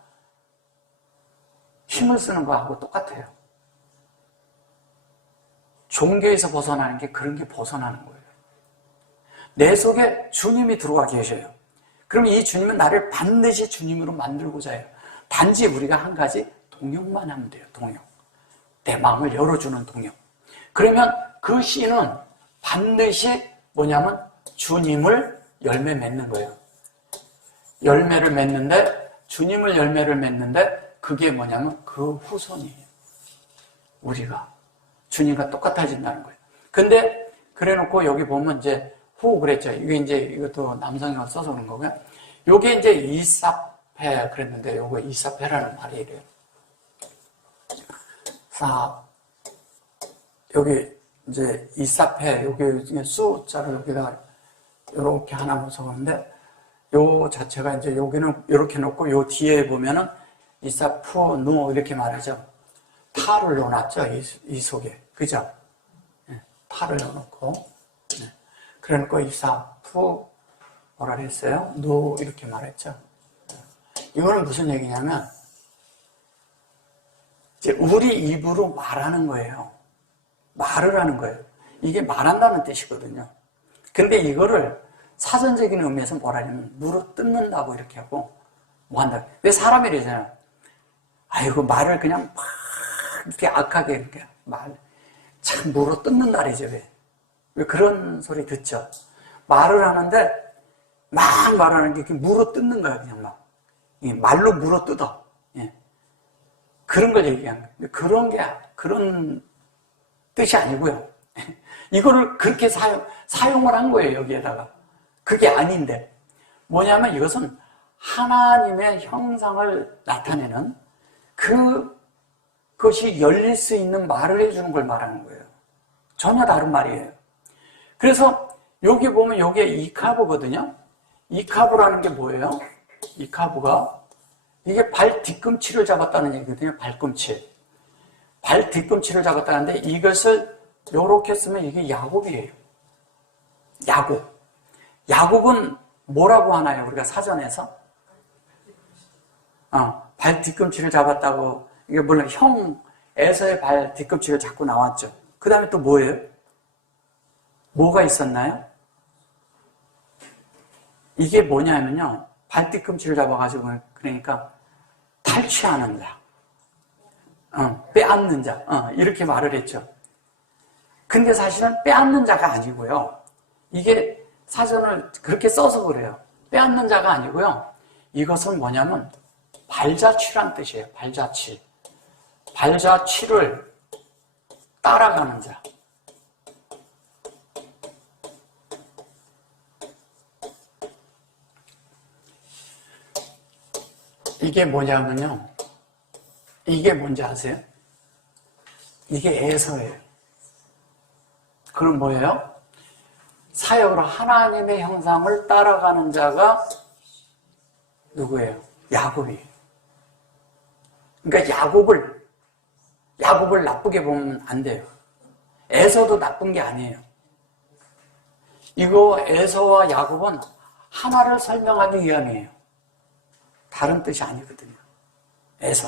힘을 쓰는 거하고 똑같아요. 종교에서 벗어나는 게 그런 게 벗어나는 거예요. 내 속에 주님이 들어와 계셔요. 그럼 이 주님은 나를 반드시 주님으로 만들고자 해요. 단지 우리가 한 가지 동역만 하면 돼요. 동역. 내 마음을 열어주는 동역. 그러면 그 씨는 반드시 뭐냐면 주님을 열매 맺는 거예요. 열매를 맺는데 주님을 열매를 맺는데 그게 뭐냐면 그 후손이에요. 우리가 주님과 똑같아진다는 거예요. 근데 그래놓고 여기 보면 이제 후 그랬죠. 이게 이제 이것도 남성이가 써서 그런 거고요. 요게 이제 이사페 그랬는데 요거 이사페라는 말이에요. 자, 여기 이제 이사페 여기 수자를 여기다가 이렇게 하나 넣어서는데 요 자체가 이제 여기는 이렇게 놓고 요 뒤에 보면은 이사푸누 이렇게 말하죠. 타를 넣어놨죠. 이 속에. 그죠? 네, 타를 넣어놓고. 네. 그래 놓고 이사푸 뭐라 그랬어요? 누 이렇게 말했죠. 이거는 무슨 얘기냐면 이제 우리 입으로 말하는 거예요. 말을 하는 거예요. 이게 말한다는 뜻이거든요. 근데 이거를 사전적인 의미에서 뭐라 하냐면 물어 뜯는다고 이렇게 하고 뭐 한다. 왜 사람이 이러잖아요. 아이고 말을 그냥 막 이렇게 악하게 이렇게 말 참 물어 뜯는 날이죠. 왜 그런 소리 듣죠? 말을 하는데 막 말하는 게 물어 뜯는 거야. 그냥 막 말로 물어 뜯어. 예. 그런 걸 얘기하는 거예요. 그런 뜻이 아니고요. 이거를 그렇게 사용을 한 거예요. 여기에다가. 그게 아닌데 뭐냐면 이것은 하나님의 형상을 나타내는 그것이 열릴 수 있는 말을 해주는 걸 말하는 거예요. 전혀 다른 말이에요. 그래서 여기 보면 여기에 이카부거든요. 이카부라는 게 뭐예요? 이카부가 이게 발 뒤꿈치를 잡았다는 얘기거든요. 발꿈치. 발 뒤꿈치를 잡았다는데 이것을 이렇게 쓰면 이게 야곱이에요. 야곱. 야곱은 뭐라고 하나요? 우리가 사전에서? 발 뒤꿈치를 잡았다고. 이게 물론 형 에서의 발 뒤꿈치를 잡고 나왔죠. 그 다음에 또 뭐예요? 뭐가 있었나요? 이게 뭐냐면요. 발 뒤꿈치를 잡아가지고 그러니까 탈취하는 자. 빼앗는 자, 이렇게 말을 했죠. 근데 사실은 빼앗는 자가 아니고요. 이게 사전을 그렇게 써서 그래요. 빼앗는 자가 아니고요. 이것은 뭐냐면 발자취란 뜻이에요. 발자취. 발자취를 따라가는 자. 이게 뭐냐면요. 이게 뭔지 아세요? 이게 에서예요. 그럼 뭐예요? 사역으로 하나님의 형상을 따라가는 자가 누구예요? 야곱이에요. 그러니까 야곱을 나쁘게 보면 안 돼요. 에서도 나쁜 게 아니에요. 이거 에서와 야곱은 하나를 설명하기 위함이에요. 다른 뜻이 아니거든요. 에서.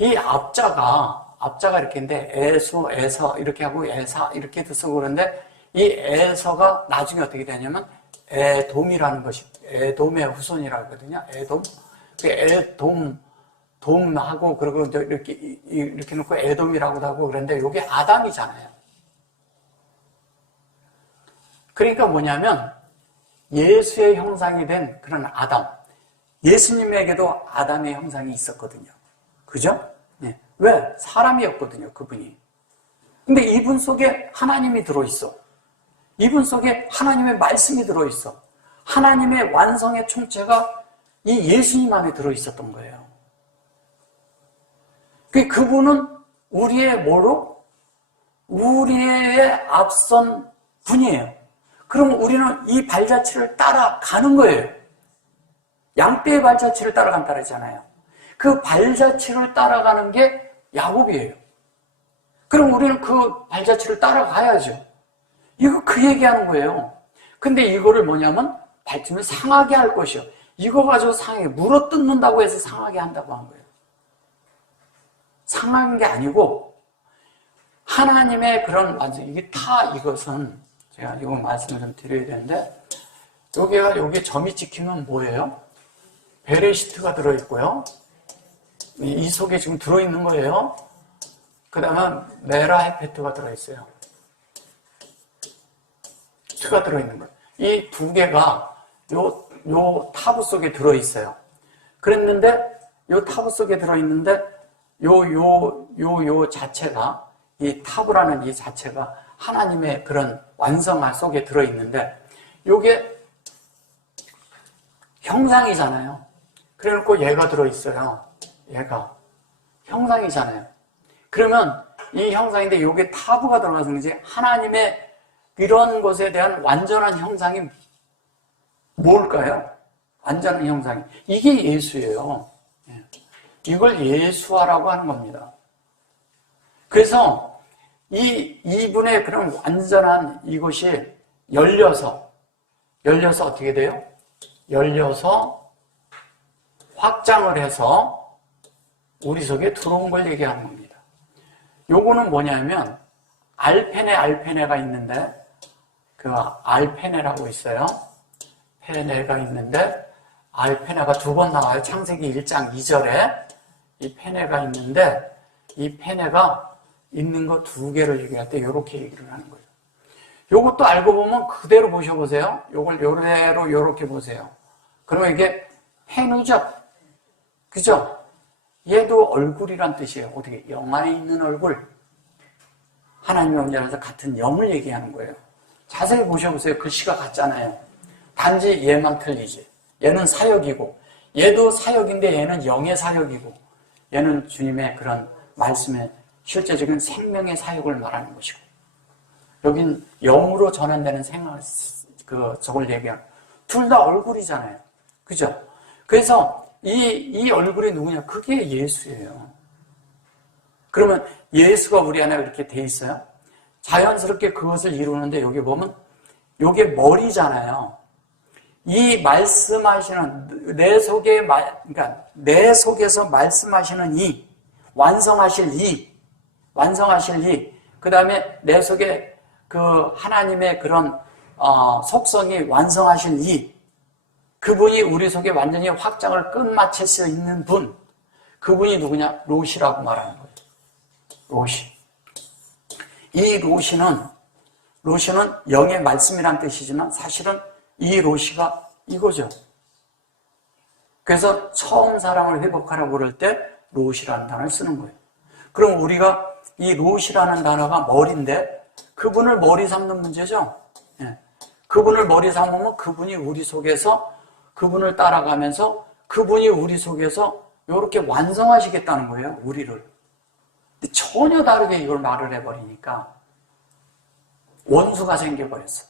이 앞자가 이렇게 있는데 에소, 에서 이렇게 하고 에사 이렇게도 쓰고 그러는데 이 에서가 나중에 어떻게 되냐면 에돔이라는 것이 에돔의 후손이라고 하거든요. 에돔. 그 돔하고 그리고 이렇게 놓고 에돔이라고도 하고 그런데 이게 아담이잖아요. 그러니까 뭐냐면 예수의 형상이 된 그런 아담. 예수님에게도 아담의 형상이 있었거든요. 그죠? 네. 왜? 사람이었거든요, 그분이. 근데 이분 속에 하나님이 들어있어. 이분 속에 하나님의 말씀이 들어있어. 하나님의 완성의 총체가 이 예수님 안에 들어있었던 거예요. 그분은 우리의 뭐로? 우리의 앞선 분이에요. 그럼 우리는 이 발자취를 따라가는 거예요. 양떼의 발자취를 따라간다 그랬잖아요. 그 발자취를 따라가는 게 야곱이에요. 그럼 우리는 그 발자취를 따라가야죠. 이거 그 얘기하는 거예요. 근데 이거를 뭐냐면 발춤을 상하게 할 것이요. 이거 가지고 상하게 물어뜯는다고 해서 상하게 한다고 한 거예요. 상한 게 아니고 하나님의 그런 완성. 이것은 제가 이거 말씀을 좀 드려야 되는데 여기 점이 찍히면 뭐예요? 베레시트가 들어있고요. 이 속에 지금 들어있는 거예요. 그 다음에 메라헤페트가 들어있어요. 트가 들어있는 거예요. 이 두 개가 요 타브 속에 들어있어요. 그랬는데 요 타브 속에 들어있는데 요 자체가 이 타브라는 이 자체가 하나님의 그런 완성화 속에 들어있는데 요게 형상이잖아요. 그래놓고 얘가 들어있어요. 얘가 형상이잖아요. 그러면 이 형상인데 요게 타브가 들어가서 이제 하나님의 이런 것에 대한 완전한 형상이 뭘까요? 완전한 형상이 이게 예수예요. 이걸 예수화라고 하는 겁니다. 그래서 이분의 그런 완전한 이것이 열려서 어떻게 돼요? 열려서 확장을 해서 우리 속에 들어온 걸 얘기하는 겁니다. 요거는 뭐냐면 알페네가 있는데 그 알페네라고 있어요. 페네가 있는데 알페네가 두 번 나와요. 창세기 1장 2절에 이 페네가 있는데 이 페네가 있는 거 두 개를 얘기할 때 이렇게 얘기를 하는 거예요. 요것도 알고 보면 그대로 보셔보세요. 요걸 요대로 요렇게 보세요. 그러면 이게 페누죠. 그죠? 얘도 얼굴이란 뜻이에요. 어떻게? 영 안에 있는 얼굴. 하나님의 언제라서 같은 영을 얘기하는 거예요. 자세히 보셔보세요. 글씨가 같잖아요. 단지 얘만 틀리지. 얘는 사역이고 얘도 사역인데 얘는 영의 사역이고 얘는 주님의 그런 말씀의 실제적인 생명의 사역을 말하는 것이고 여긴 영으로 전환되는 생활, 저걸 얘기하는 둘 다 얼굴이잖아요. 그죠? 그래서 이 얼굴이 누구냐? 그게 예수예요. 그러면 예수가 우리 안에 이렇게 돼 있어요. 자연스럽게 그것을 이루는데 여기 보면 이게 머리잖아요. 이 말씀하시는 그러니까 내 속에서 말씀하시는 완성하실 그 다음에 내 속에 그 하나님의 그런 속성이 완성하실 그분이 우리 속에 완전히 확장을 끝마칠 수 있는 분, 그분이 누구냐? 롯이라고 말하는 거예요. 로시. 이 로시는 영의 말씀이란 뜻이지만 사실은 이 로시가 이거죠. 그래서 처음 사랑을 회복하라고 그럴 때 로시라는 단어를 쓰는 거예요. 그럼 우리가 이 로시라는 단어가 머리인데 그분을 머리 삼는 문제죠. 예. 그분을 머리 삼으면 그분이 우리 속에서 그분을 따라가면서 그분이 우리 속에서 이렇게 완성하시겠다는 거예요. 우리를. 근데 전혀 다르게 이걸 말을 해버리니까 원수가 생겨버렸어.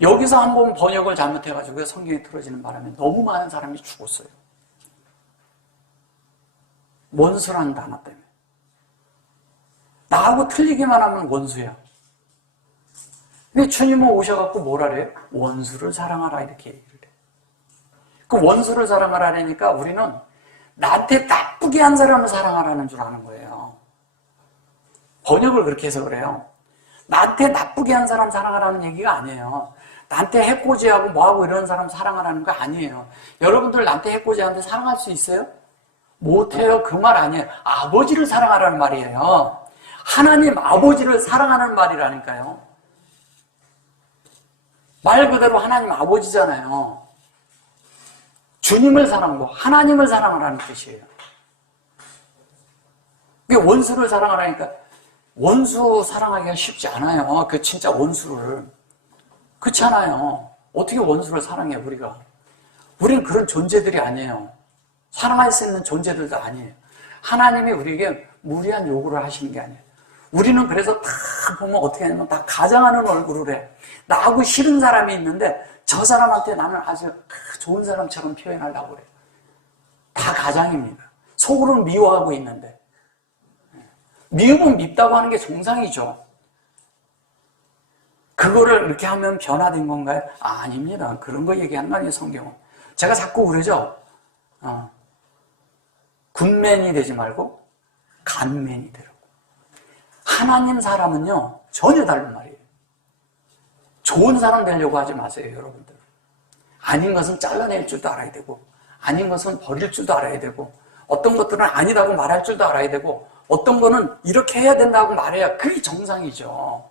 여기서 한번 번역을 잘못해가지고 성경이 틀어지는 바람에 너무 많은 사람이 죽었어요. 원수라는 단어 때문에. 나하고 틀리기만 하면 원수야. 근데 주님은 오셔갖고 뭐라 그래요? 원수를 사랑하라 이렇게 얘기를 해. 그 원수를 사랑하라니까 우리는 나한테 나쁘게 한 사람을 사랑하라는 줄 아는 거예요. 번역을 그렇게 해서 그래요. 나한테 나쁘게 한 사람 사랑하라는 얘기가 아니에요. 나한테 해코지하고 뭐하고 이런 사람 사랑하라는 거 아니에요. 여러분들 나한테 해코지하는데 사랑할 수 있어요? 못해요. 그 말 아니에요. 아버지를 사랑하라는 말이에요. 하나님 아버지를 사랑하는 말이라니까요. 말 그대로 하나님 아버지잖아요. 주님을 사랑하고 하나님을 사랑하라는 뜻이에요. 그게 원수를 사랑하라니까 원수 사랑하기가 쉽지 않아요. 그 진짜 원수를. 그렇지 않아요. 어떻게 원수를 사랑해 우리가. 우리는 그런 존재들이 아니에요. 사랑할 수 있는 존재들도 아니에요. 하나님이 우리에게 무리한 요구를 하시는 게 아니에요. 우리는 그래서 다 보면 어떻게 하냐면 다 가장하는 얼굴을 해. 나하고 싫은 사람이 있는데 저 사람한테 나는 아주 좋은 사람처럼 표현하려고 그래요. 다 가장입니다. 속으로는 미워하고 있는데. 미움은 밉다고 하는 게 정상이죠. 그거를 이렇게 하면 변화된 건가요? 아닙니다. 그런 거 얘기한 거 아니에요, 성경은. 제가 자꾸 그러죠. 굿맨이 되지 말고 간맨이 되라고. 하나님 사람은요, 전혀 다른 말이에요. 좋은 사람 되려고 하지 마세요, 여러분들. 아닌 것은 잘라낼 줄도 알아야 되고, 아닌 것은 버릴 줄도 알아야 되고, 어떤 것들은 아니라고 말할 줄도 알아야 되고, 어떤 거는 이렇게 해야 된다고 말해야 그게 정상이죠.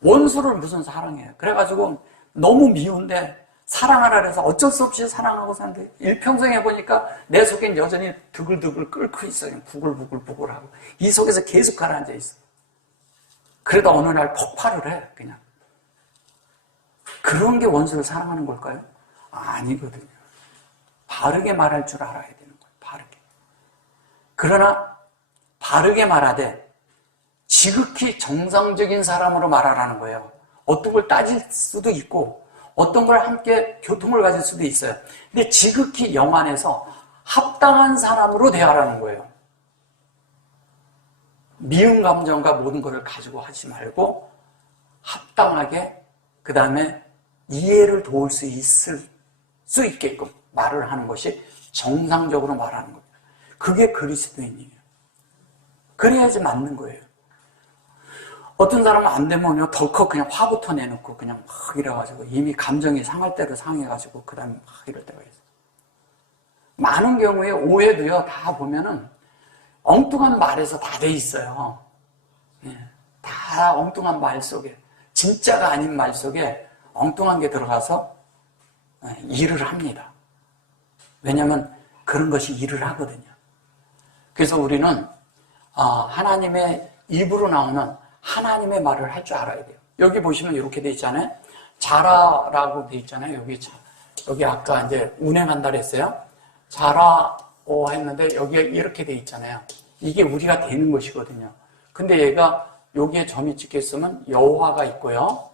원수를 무슨 사랑해요. 그래가지고 너무 미운데 사랑하라 그래서 어쩔 수 없이 사랑하고 사는데 일평생 해보니까 내 속엔 여전히 드글드글 끓고 있어요. 부글부글부글하고 이 속에서 계속 가라앉아 있어. 그러다 어느 날 폭발을 해 그냥. 그런 게 원수를 사랑하는 걸까요? 아니거든요. 바르게 말할 줄 알아야 되는 거예요. 바르게. 그러나 바르게 말하되 지극히 정상적인 사람으로 말하라는 거예요. 어떤 걸 따질 수도 있고 어떤 걸 함께 교통을 가질 수도 있어요. 근데 지극히 영 안에서 합당한 사람으로 대하라는 거예요. 미운 감정과 모든 것을 가지고 하지 말고 합당하게 그 다음에 이해를 도울 수 있을 수 있게끔 말을 하는 것이 정상적으로 말하는 겁니다. 그게 그리스도인이에요. 그래야지 맞는 거예요. 어떤 사람은 안 되면 덜컥 그냥 화부터 내놓고 그냥 막 이래가지고 이미 감정이 상할 대로 상해가지고 그 다음에 막 이럴 때가 있어요. 많은 경우에 오해도요, 다 보면은 엉뚱한 말에서 다 돼 있어요. 예, 다 엉뚱한 말 속에, 진짜가 아닌 말 속에 엉뚱한 게 들어가서 일을 합니다. 왜냐하면 그런 것이 일을 하거든요. 그래서 우리는 하나님의 입으로 나오는 하나님의 말을 할 줄 알아야 돼요. 여기 보시면 이렇게 돼 있잖아요. 자라라고 돼 있잖아요. 여기 아까 이제 운행한다 그랬어요. 자라오 했는데 여기에 이렇게 돼 있잖아요. 이게 우리가 되는 것이거든요. 근데 얘가 여기에 점이 찍혀 있으면 여호와가 있고요.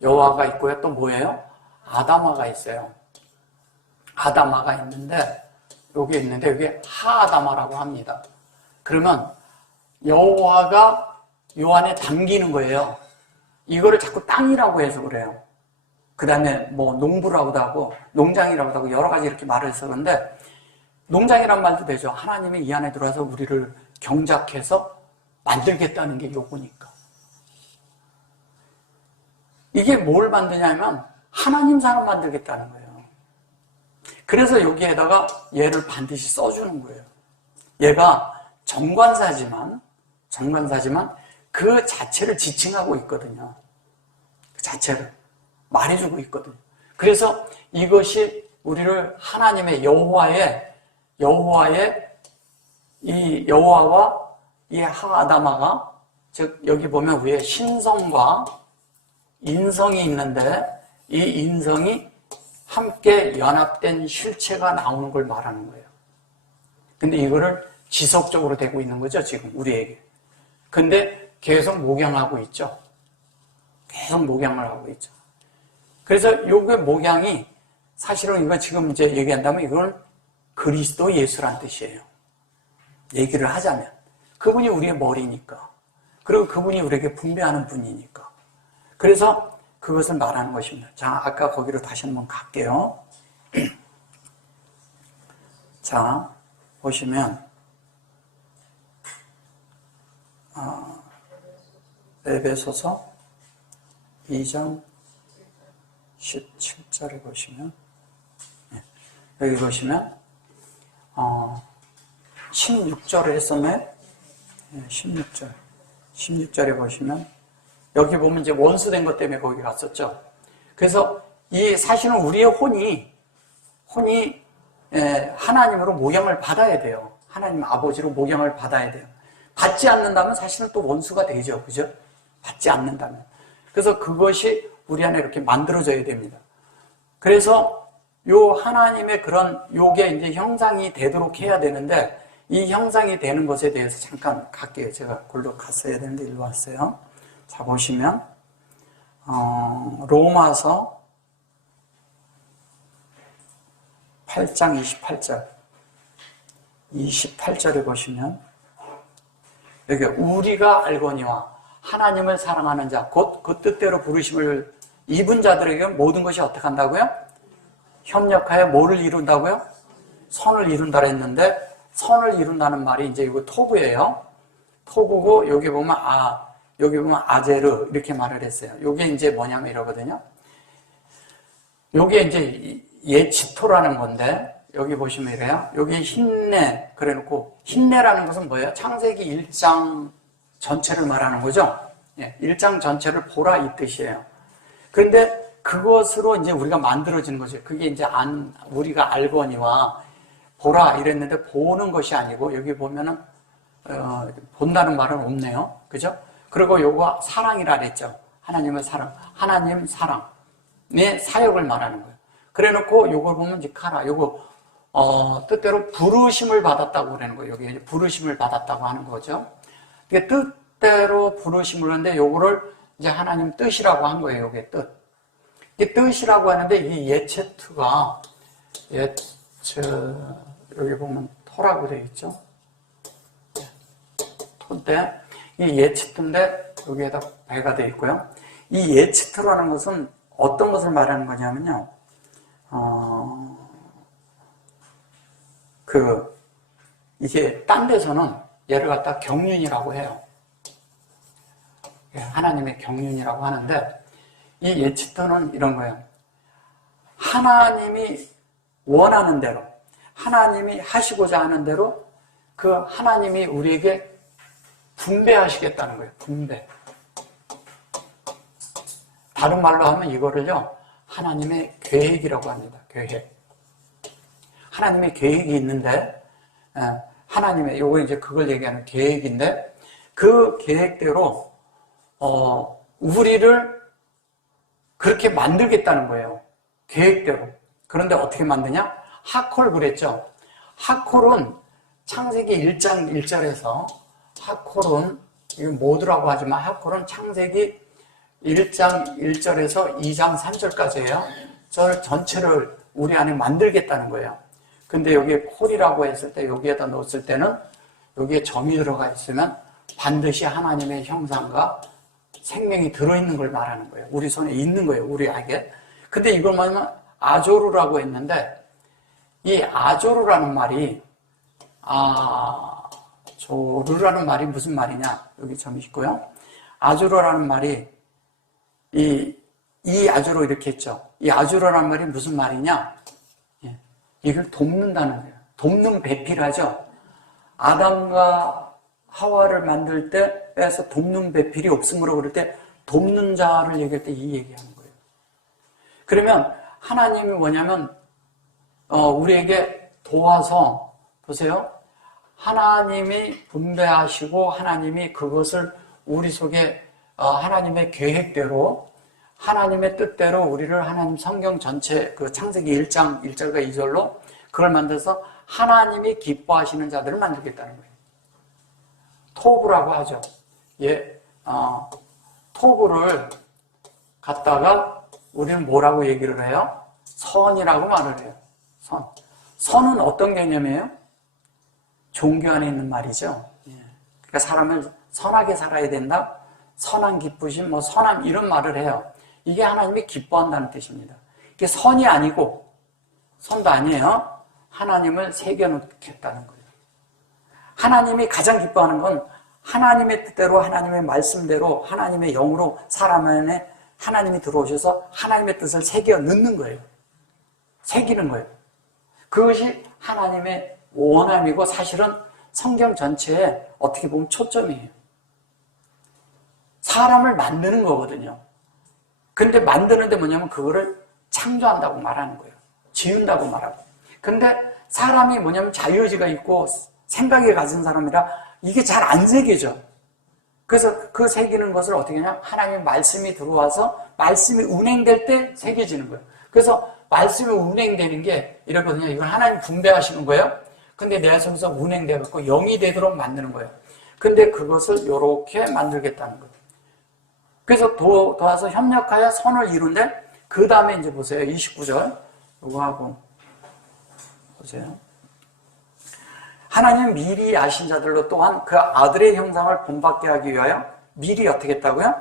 여호와가 있고요. 또 뭐예요? 아담아가 있어요. 아담아가 있는데 여기 있는데 여기 하아담아라고 합니다. 그러면 여호와가 요 안에 담기는 거예요. 이거를 자꾸 땅이라고 해서 그래요. 그 다음에 뭐 농부라고도 하고 농장이라고도 하고 여러 가지 이렇게 말을 해서 그런데 농장이란 말도 되죠. 하나님이 이 안에 들어와서 우리를 경작해서 만들겠다는 게 요구니까. 이게 뭘 만드냐면 하나님 사람 만들겠다는 거예요. 그래서 여기에다가 얘를 반드시 써주는 거예요. 얘가 정관사지만 정관사지만 그 자체를 지칭하고 있거든요. 그 자체를 말해주고 있거든요. 그래서 이것이 우리를 하나님의 여호와의 이 여호와와 이 하아다마가, 즉 여기 보면 위에 신성과 인성이 있는데 이 인성이 함께 연합된 실체가 나오는 걸 말하는 거예요. 근데 이거를 지속적으로 되고 있는 거죠, 지금 우리에게. 근데 계속 목양하고 있죠. 계속 목양을 하고 있죠. 그래서 요게 목양이 사실은 이거 지금 이제 얘기한다면 이건 그리스도 예수란 뜻이에요. 얘기를 하자면. 그분이 우리의 머리니까. 그리고 그분이 우리에게 분배하는 분이니까. 그래서 그것을 말하는 것입니다. 자, 아까 거기로 다시 한번 갈게요. 자, 보시면 에베소서 2장 17절에 보시면, 여기 보시면 16절을 했었네. 16절에 보시면 여기 보면 이제 원수된 것 때문에 거기 갔었죠. 그래서 이 사실은 우리의 혼이 하나님으로 목양을 받아야 돼요. 하나님 아버지로 목양을 받아야 돼요. 받지 않는다면 사실은 또 원수가 되죠. 그죠? 받지 않는다면. 그래서 그것이 우리 안에 이렇게 만들어져야 됩니다. 그래서 요 하나님의 그런 요게 이제 형상이 되도록 해야 되는데, 이 형상이 되는 것에 대해서 잠깐 갈게요. 제가 골로 갔어야 되는데 일로 왔어요. 자, 보시면 로마서 8장 28절에 보시면 여기 우리가 알거니와 하나님을 사랑하는 자 곧 그 뜻대로 부르심을 입은 자들에게 모든 것이 어떻게 한다고요? 협력하여 뭐를 이룬다고요? 선을 이룬다고 했는데, 선을 이룬다는 말이 이제 이거 토부예요. 토부고 여기 보면 아제르 이렇게 말을 했어요. 이게 이제 뭐냐면 이러거든요. 이게 이제 예치토라는 건데, 여기 보시면 이래요. 여기 힘내 그래 놓고, 힘내라는 것은 뭐예요? 창세기 1장 전체를 말하는 거죠. 1장 전체를 보라 이 뜻이에요. 그런데 그것으로 이제 우리가 만들어지는 거죠. 그게 이제 우리가 알거니와 보라 이랬는데 보는 것이 아니고, 여기 보면은 본다는 말은 없네요. 그죠? 그리고 요거 사랑이라 그랬죠. 하나님의 사랑, 하나님 사랑의 사역을 말하는 거예요. 그래 놓고 요걸 보면 이제 카라, 요거 뜻대로 부르심을 받았다고 그러는 거예요. 여기 부르심을 받았다고 하는 거죠. 이게 뜻대로 부르심을 하는데 요거를 이제 하나님 뜻이라고 한 거예요. 요게 뜻. 이 뜻이라고 하는데 이 예체트가 여기 보면 토라고 되어 있죠. 토인데 이 예체트인데 여기에다 배가 되어 있고요. 이 예체트라는 것은 어떤 것을 말하는 거냐면요. 이게 딴 데서는 얘를 갖다 경륜이라고 해요. 하나님의 경륜이라고 하는데, 이 예치터는 이런 거예요. 하나님이 원하는 대로, 하나님이 하시고자 하는 대로 그 하나님이 우리에게 분배하시겠다는 거예요. 분배. 다른 말로 하면 이거를요, 하나님의 계획이라고 합니다. 계획. 하나님의 계획이 있는데, 하나님의, 요거 이제 그걸 얘기하는 계획인데, 그 계획대로, 우리를 그렇게 만들겠다는 거예요. 계획대로. 그런데 어떻게 만드냐? 하콜 그랬죠. 하콜은 창세기 1장 1절에서, 하콜은, 이거 모두라고 하지만 하콜은 창세기 1장 1절에서 2장 3절까지예요. 저 전체를 우리 안에 만들겠다는 거예요. 근데 여기에 콜이라고 했을 때, 여기에다 넣었을 때는 여기에 점이 들어가 있으면 반드시 하나님의 형상과 생명이 들어있는 걸 말하는 거예요. 우리 손에 있는 거예요. 우리에게. 근데 이걸 말하면 아조르라고 했는데, 이 아조르라는 말이, 조르라는 말이 무슨 말이냐? 여기 점이 있고요. 아조르라는 말이, 이 아조르 이렇게 했죠. 이 아조르라는 말이 무슨 말이냐? 이걸 돕는다는 거예요. 돕는 배필하죠. 아담과 하와를 만들 때에서 돕는 배필이 없으므로 그럴 때 돕는 자를 얘기할 때 이 얘기하는 거예요. 그러면 하나님이 뭐냐면 우리에게 도와서 보세요. 하나님이 분배하시고 하나님이 그것을 우리 속에 하나님의 계획대로 하나님의 뜻대로 우리를 하나님 성경 전체 그 창세기 1장 1절과 2절로 그걸 만들어서 하나님이 기뻐하시는 자들을 만들겠다는 거예요. 토부라고 하죠. 토부를 갖다가 우리는 뭐라고 얘기를 해요? 선이라고 말을 해요. 선. 선은 어떤 개념이에요? 종교 안에 있는 말이죠. 그러니까 사람을 선하게 살아야 된다. 선한 기쁘심, 선함 이런 말을 해요. 이게 하나님이 기뻐한다는 뜻입니다. 이게 선이 아니고 선도 아니에요. 하나님을 새겨놓겠다는 거예요. 하나님이 가장 기뻐하는 건 하나님의 뜻대로 하나님의 말씀대로 하나님의 영으로 사람 안에 하나님이 들어오셔서 하나님의 뜻을 새겨 넣는 거예요. 새기는 거예요. 그것이 하나님의 원함이고 사실은 성경 전체에 어떻게 보면 초점이에요. 사람을 만드는 거거든요. 근데 만드는데 뭐냐면 그거를 창조한다고 말하는 거예요. 지은다고 말하고. 근데 사람이 뭐냐면 자유의지가 있고 생각이 가진 사람이라 이게 잘 안 새겨져. 그래서 그 새기는 것을 어떻게 하냐? 하나님의 말씀이 들어와서 말씀이 운행될 때 새겨지는 거예요. 그래서 말씀이 운행되는 게 이렇거든요. 이건 하나님 분배하시는 거예요. 근데 내 속에서 운행되고 영이 되도록 만드는 거예요. 근데 그것을 이렇게 만들겠다는 거예요. 그래서 도와서 협력하여 선을 이룬데 그 다음에 이제 보세요. 29절 이거 하고 보세요. 하나님은 미리 아신 자들로 또한 그 아들의 형상을 본받게 하기 위하여 미리 어떻게 했다고요?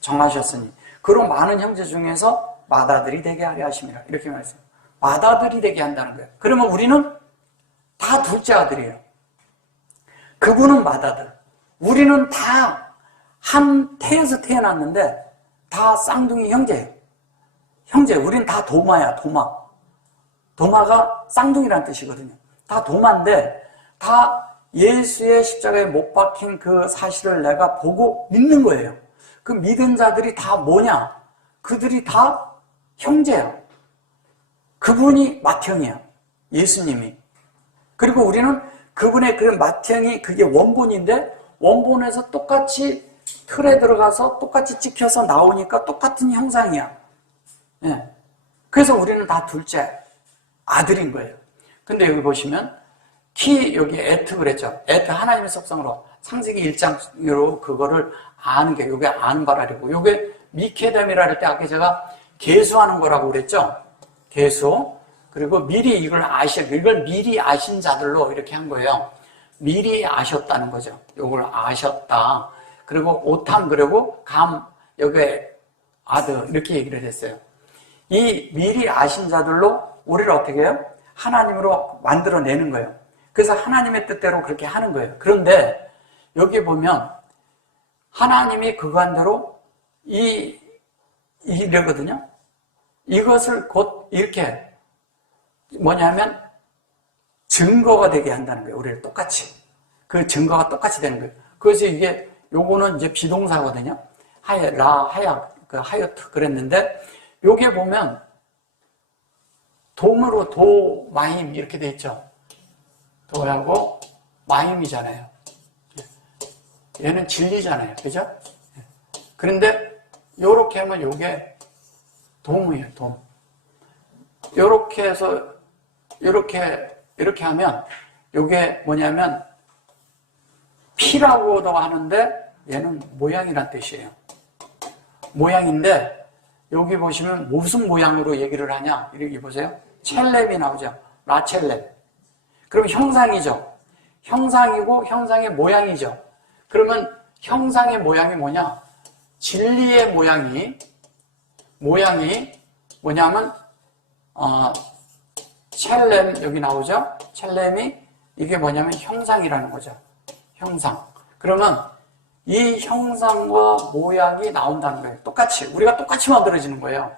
정하셨으니 그로 많은 형제 중에서 맏아들이 되게 하려 하심이라 이렇게 말했어요. 맏아들이 되게 한다는 거예요. 그러면 우리는 다 둘째 아들이에요. 그분은 맏아들. 우리는 다 한 태에서 태어났는데 다 쌍둥이 형제예요. 형제. 우리는 다 도마야. 도마가 쌍둥이라는 뜻이거든요. 다 도마인데 다 예수의 십자가에 못 박힌 그 사실을 내가 보고 믿는 거예요. 그 믿은 자들이 다 뭐냐? 그들이 다 형제야. 그분이 맏형이야. 예수님이. 그리고 우리는 그분의 그 맏형이 그게 원본인데 원본에서 똑같이 틀에 들어가서 똑같이 찍혀서 나오니까 똑같은 형상이야. 예. 그래서 우리는 다 둘째 아들인 거예요. 근데 여기 보시면 여기 에트 그랬죠. 에트 하나님의 속성으로 창세기 1장으로 그거를 아는 게 요게 아는 바라리고 요게 미케뎀이라 할 때 아까 제가 계수하는 거라고 그랬죠. 계수. 그리고 미리 이걸 미리 아신 자들로 이렇게 한 거예요. 미리 아셨다는 거죠. 요걸 아셨다. 그리고 오탐 그리고 감 여기에 아드 이렇게 얘기를 했어요. 이 미리 아신 자들로 우리를 어떻게 해요? 하나님으로 만들어내는 거예요. 그래서 하나님의 뜻대로 그렇게 하는 거예요. 그런데 여기 보면 하나님이 그간대로 이러거든요. 이것을 곧 이렇게 뭐냐면 증거가 되게 한다는 거예요. 우리를 똑같이. 그 증거가 똑같이 되는 거예요. 그래서 이게 요거는 이제 비동사거든요. 하여트 그랬는데 요게 보면 돔으로 마임 이렇게 돼 있죠. 도하고 마임이잖아요. 얘는 진리잖아요. 그죠? 그런데 요렇게 하면 요게 돔이에요. 돔. 요렇게 해서 이렇게 하면 요게 뭐냐면 피라고도 하는데 얘는 모양이란 뜻이에요. 모양인데 여기 보시면 무슨 모양으로 얘기를 하냐 이렇게 보세요. 첼렘이 나오죠. 라첼렘. 그럼 형상이죠. 형상이고 형상의 모양이죠. 그러면 형상의 모양이 뭐냐? 진리의 모양이 뭐냐면 첼렘 여기 나오죠. 첼렘이 이게 뭐냐면 형상이라는 거죠. 형상. 그러면 이 형상과 모양이 나온다는 거예요. 똑같이. 우리가 똑같이 만들어지는 거예요.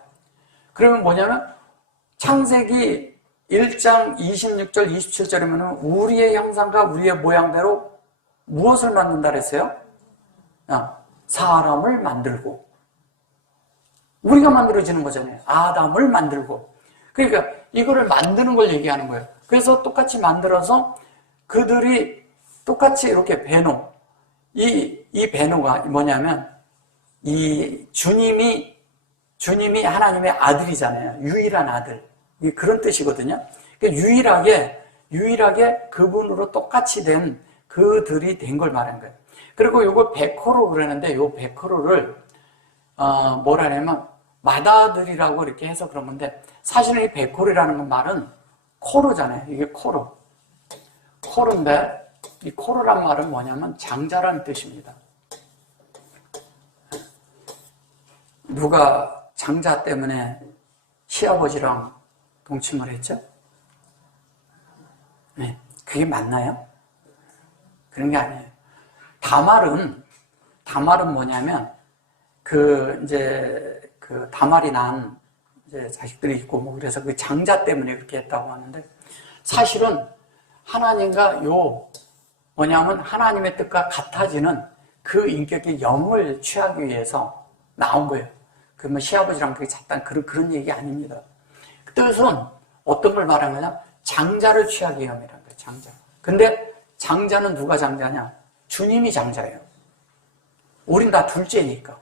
그러면 뭐냐면 창세기 1장 26절, 27절이면 우리의 형상과 우리의 모양대로 무엇을 만든다 그랬어요? 사람을 만들고. 우리가 만들어지는 거잖아요. 아담을 만들고. 그러니까 이거를 만드는 걸 얘기하는 거예요. 그래서 똑같이 만들어서 그들이 똑같이 이렇게 배노. 이 배노가 뭐냐면 이 주님이 하나님의 아들이잖아요. 유일한 아들. 그런 뜻이거든요. 그러니까 유일하게 그분으로 똑같이 된 그들이 된 걸 말하는 거예요. 그리고 이걸 베코로 그러는데 이 베코로를 뭐라 하냐면 맏아들이라고 이렇게 해서 그런 건데 사실은 이 베코로라는 말은 코르잖아요. 이게 코르. 코르인데 이 코르란 말은 뭐냐면 장자라는 뜻입니다. 누가 장자 때문에 시아버지랑 동침을 했죠? 네, 그게 맞나요? 그런 게 아니에요. 다말은 뭐냐면 다말이 난 이제 자식들이 있고 뭐 그래서 그 장자 때문에 그렇게 했다고 하는데 사실은 하나님과 뭐냐면 하나님의 뜻과 같아지는 그 인격의 영을 취하기 위해서 나온 거예요. 그러면 시아버지랑 그게 작단 그런 얘기 아닙니다. 그 뜻은 어떤 걸 말하는 거냐? 장자를 취하기 위함이라는 거예요. 장자. 근데 장자는 누가 장자냐? 주님이 장자예요. 우린 다 둘째니까.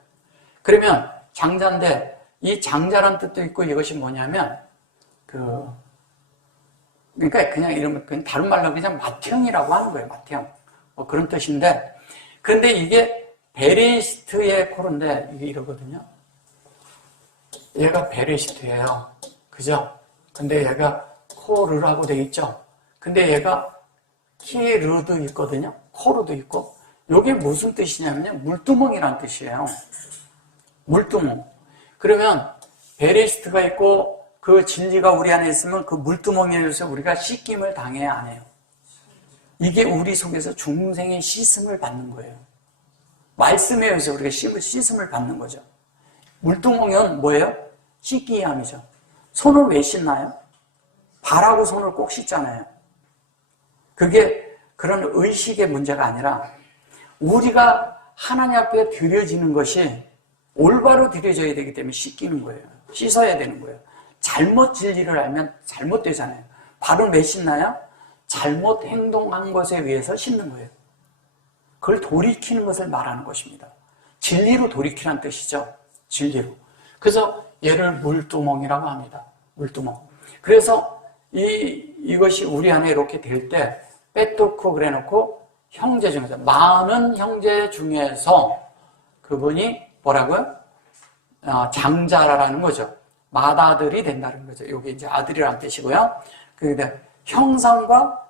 그러면 장자인데 이 장자란 뜻도 있고 이것이 뭐냐면 그러니까 그냥 이러면 그냥 다른 말로 그냥 맏형이라고 하는 거예요. 맏형. 뭐 그런 뜻인데 그런데 이게 베레시트의 코르인데 이게 이러거든요. 얘가 베레시트예요. 그죠? 근데 얘가 코르라고 돼 있죠. 근데 얘가 키르도 있거든요. 코르도 있고. 이게 무슨 뜻이냐면요. 물두멍이란 뜻이에요. 물두멍. 그러면 베레시트가 있고 그 진리가 우리 안에 있으면 그 물두멍에서 우리가 씻김을 당해야 안 해요. 이게 우리 속에서 중생의 씻음을 받는 거예요. 말씀에 의해서 우리가 씻음을 받는 거죠. 물두멍은 뭐예요? 씻기 함이죠. 손을 왜 씻나요? 발하고 손을 꼭 씻잖아요. 그게 그런 의식의 문제가 아니라 우리가 하나님 앞에 드려지는 것이 올바로 드려져야 되기 때문에 씻기는 거예요. 씻어야 되는 거예요. 잘못 진리를 알면 잘못되잖아요. 발은 왜 씻나요? 잘못 행동한 것에 의해서 씻는 거예요. 그걸 돌이키는 것을 말하는 것입니다. 진리로 돌이키라는 뜻이죠. 진리로. 그래서 얘를 물두멍이라고 합니다. 물두멍. 그래서 이것이 우리 안에 이렇게 될 때 빼놓고 그래 놓고 형제 중에서 많은 형제 중에서 그분이 뭐라고요? 장자라는 거죠. 맏아들이 된다는 거죠. 여기 이제 아들이라는 뜻이고요. 그런데 형상과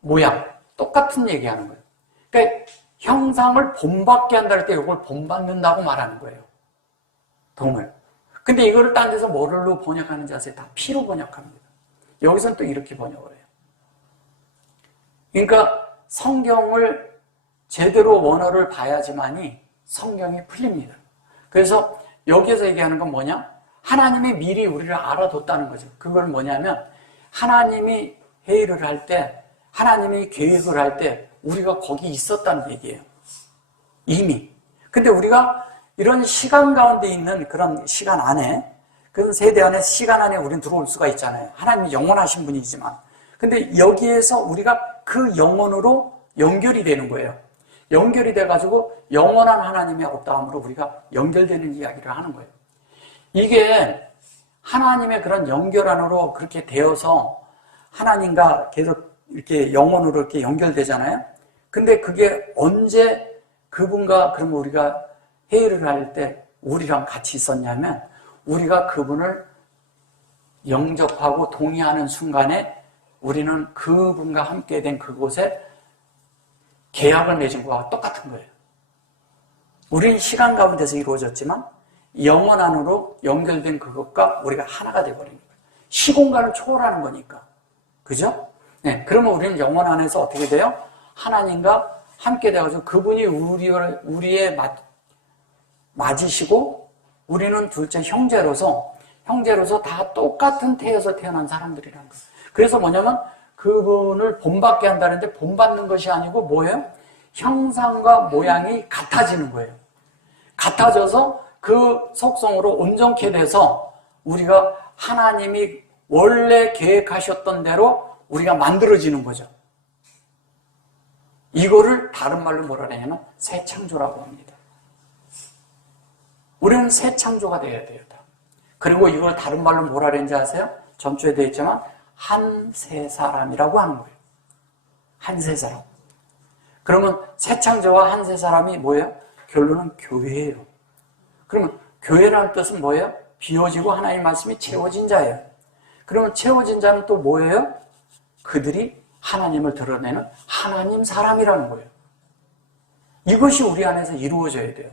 모양 똑같은 얘기하는 거예요. 그러니까 형상을 본받게 한다 할 때 이걸 본받는다고 말하는 거예요. 동을. 근데 이거를 딴 데서 뭐로 번역하는지 아세요? 다 피로 번역합니다. 여기서는 또 이렇게 번역을 해요. 그러니까 성경을 제대로 원어를 봐야지만이 성경이 풀립니다. 그래서 여기에서 얘기하는 건 뭐냐? 하나님이 미리 우리를 알아뒀다는 거죠. 그걸 뭐냐면 하나님이 회의를 할 때, 하나님이 계획을 할 때 우리가 거기 있었다는 얘기예요. 이미. 근데 우리가 이런 시간 가운데 있는 그런 시간 안에, 그런 세대 안에, 시간 안에 우리는 들어올 수가 있잖아요. 하나님이 영원하신 분이지만. 근데 여기에서 우리가 그 영혼으로 연결이 되는 거예요. 연결이 돼가지고 영원한 하나님의 어떠함으로 우리가 연결되는 이야기를 하는 거예요. 이게 하나님의 그런 연결 안으로 그렇게 되어서 하나님과 계속 이렇게 영혼으로 이렇게 연결되잖아요. 근데 그게 언제 그분과 그러면 우리가 회의를 할 때 우리랑 같이 있었냐면 우리가 그분을 영접하고 동의하는 순간에 우리는 그분과 함께 된 그곳에 계약을 맺은 것과 똑같은 거예요. 우리는 시간 가운데서 이루어졌지만 영원 안으로 연결된 그것과 우리가 하나가 되어버린 거예요. 시공간을 초월하는 거니까. 그죠? 네, 그러면 우리는 영원 안에서 어떻게 돼요? 하나님과 함께 되어서 그분이 우리의 맞으시고 우리는 둘째 형제로서 다 똑같은 태에서 태어난 사람들이라는 거예요. 그래서 뭐냐면 그분을 본받게 한다는데 본받는 것이 아니고 뭐예요? 형상과 모양이 같아지는 거예요. 같아져서 그 속성으로 온전케 돼서 우리가 하나님이 원래 계획하셨던 대로 우리가 만들어지는 거죠. 이거를 다른 말로 뭐라 해냐면 새 창조라고 합니다. 우리는 새 창조가 되어야 돼요. 그리고 이걸 다른 말로 뭐라 그랬는지 아세요? 전주에 되어 있지만 한 새 사람이라고 하는 거예요. 한 새 사람. 그러면 새 창조와 한 새 사람이 뭐예요? 결론은 교회예요. 그러면 교회라는 뜻은 뭐예요? 비워지고 하나님의 말씀이 채워진 자예요. 그러면 채워진 자는 또 뭐예요? 그들이 하나님을 드러내는 하나님 사람이라는 거예요. 이것이 우리 안에서 이루어져야 돼요.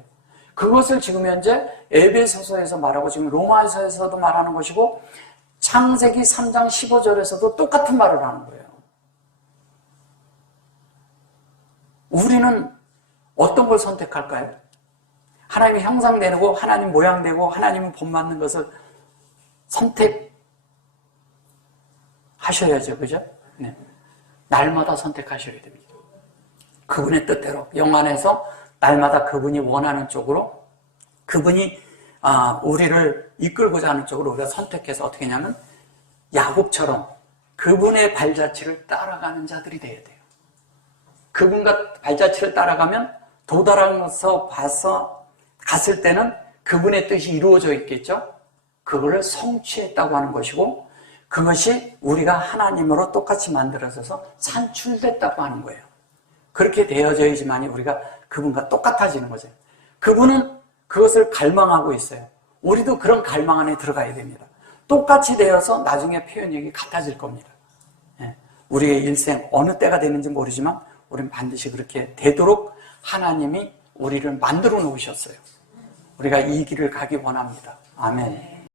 그것을 지금 현재 에베소서에서 말하고 지금 로마서에서도 말하는 것이고 창세기 3장 15절에서도 똑같은 말을 하는 거예요. 우리는 어떤 걸 선택할까요? 하나님의 형상 내고 하나님 모양 되고 하나님은 본받는 것을 선택하셔야죠. 그죠? 네. 날마다 선택하셔야 됩니다. 그분의 뜻대로 영안에서 날마다 그분이 원하는 쪽으로 그분이 우리를 이끌고자 하는 쪽으로 우리가 선택해서 어떻게 하냐면 야곱처럼 그분의 발자취를 따라가는 자들이 돼야 돼요. 그분과 발자취를 따라가면 도달하면서 봐서 갔을 때는 그분의 뜻이 이루어져 있겠죠. 그거를 성취했다고 하는 것이고 그것이 우리가 하나님으로 똑같이 만들어져서 산출됐다고 하는 거예요. 그렇게 되어져야지만이 우리가 그분과 똑같아지는 거죠. 그분은 그것을 갈망하고 있어요. 우리도 그런 갈망 안에 들어가야 됩니다. 똑같이 되어서 나중에 표현력이 같아질 겁니다. 우리의 일생 어느 때가 되는지 모르지만 우리는 반드시 그렇게 되도록 하나님이 우리를 만들어 놓으셨어요. 우리가 이 길을 가기 원합니다. 아멘.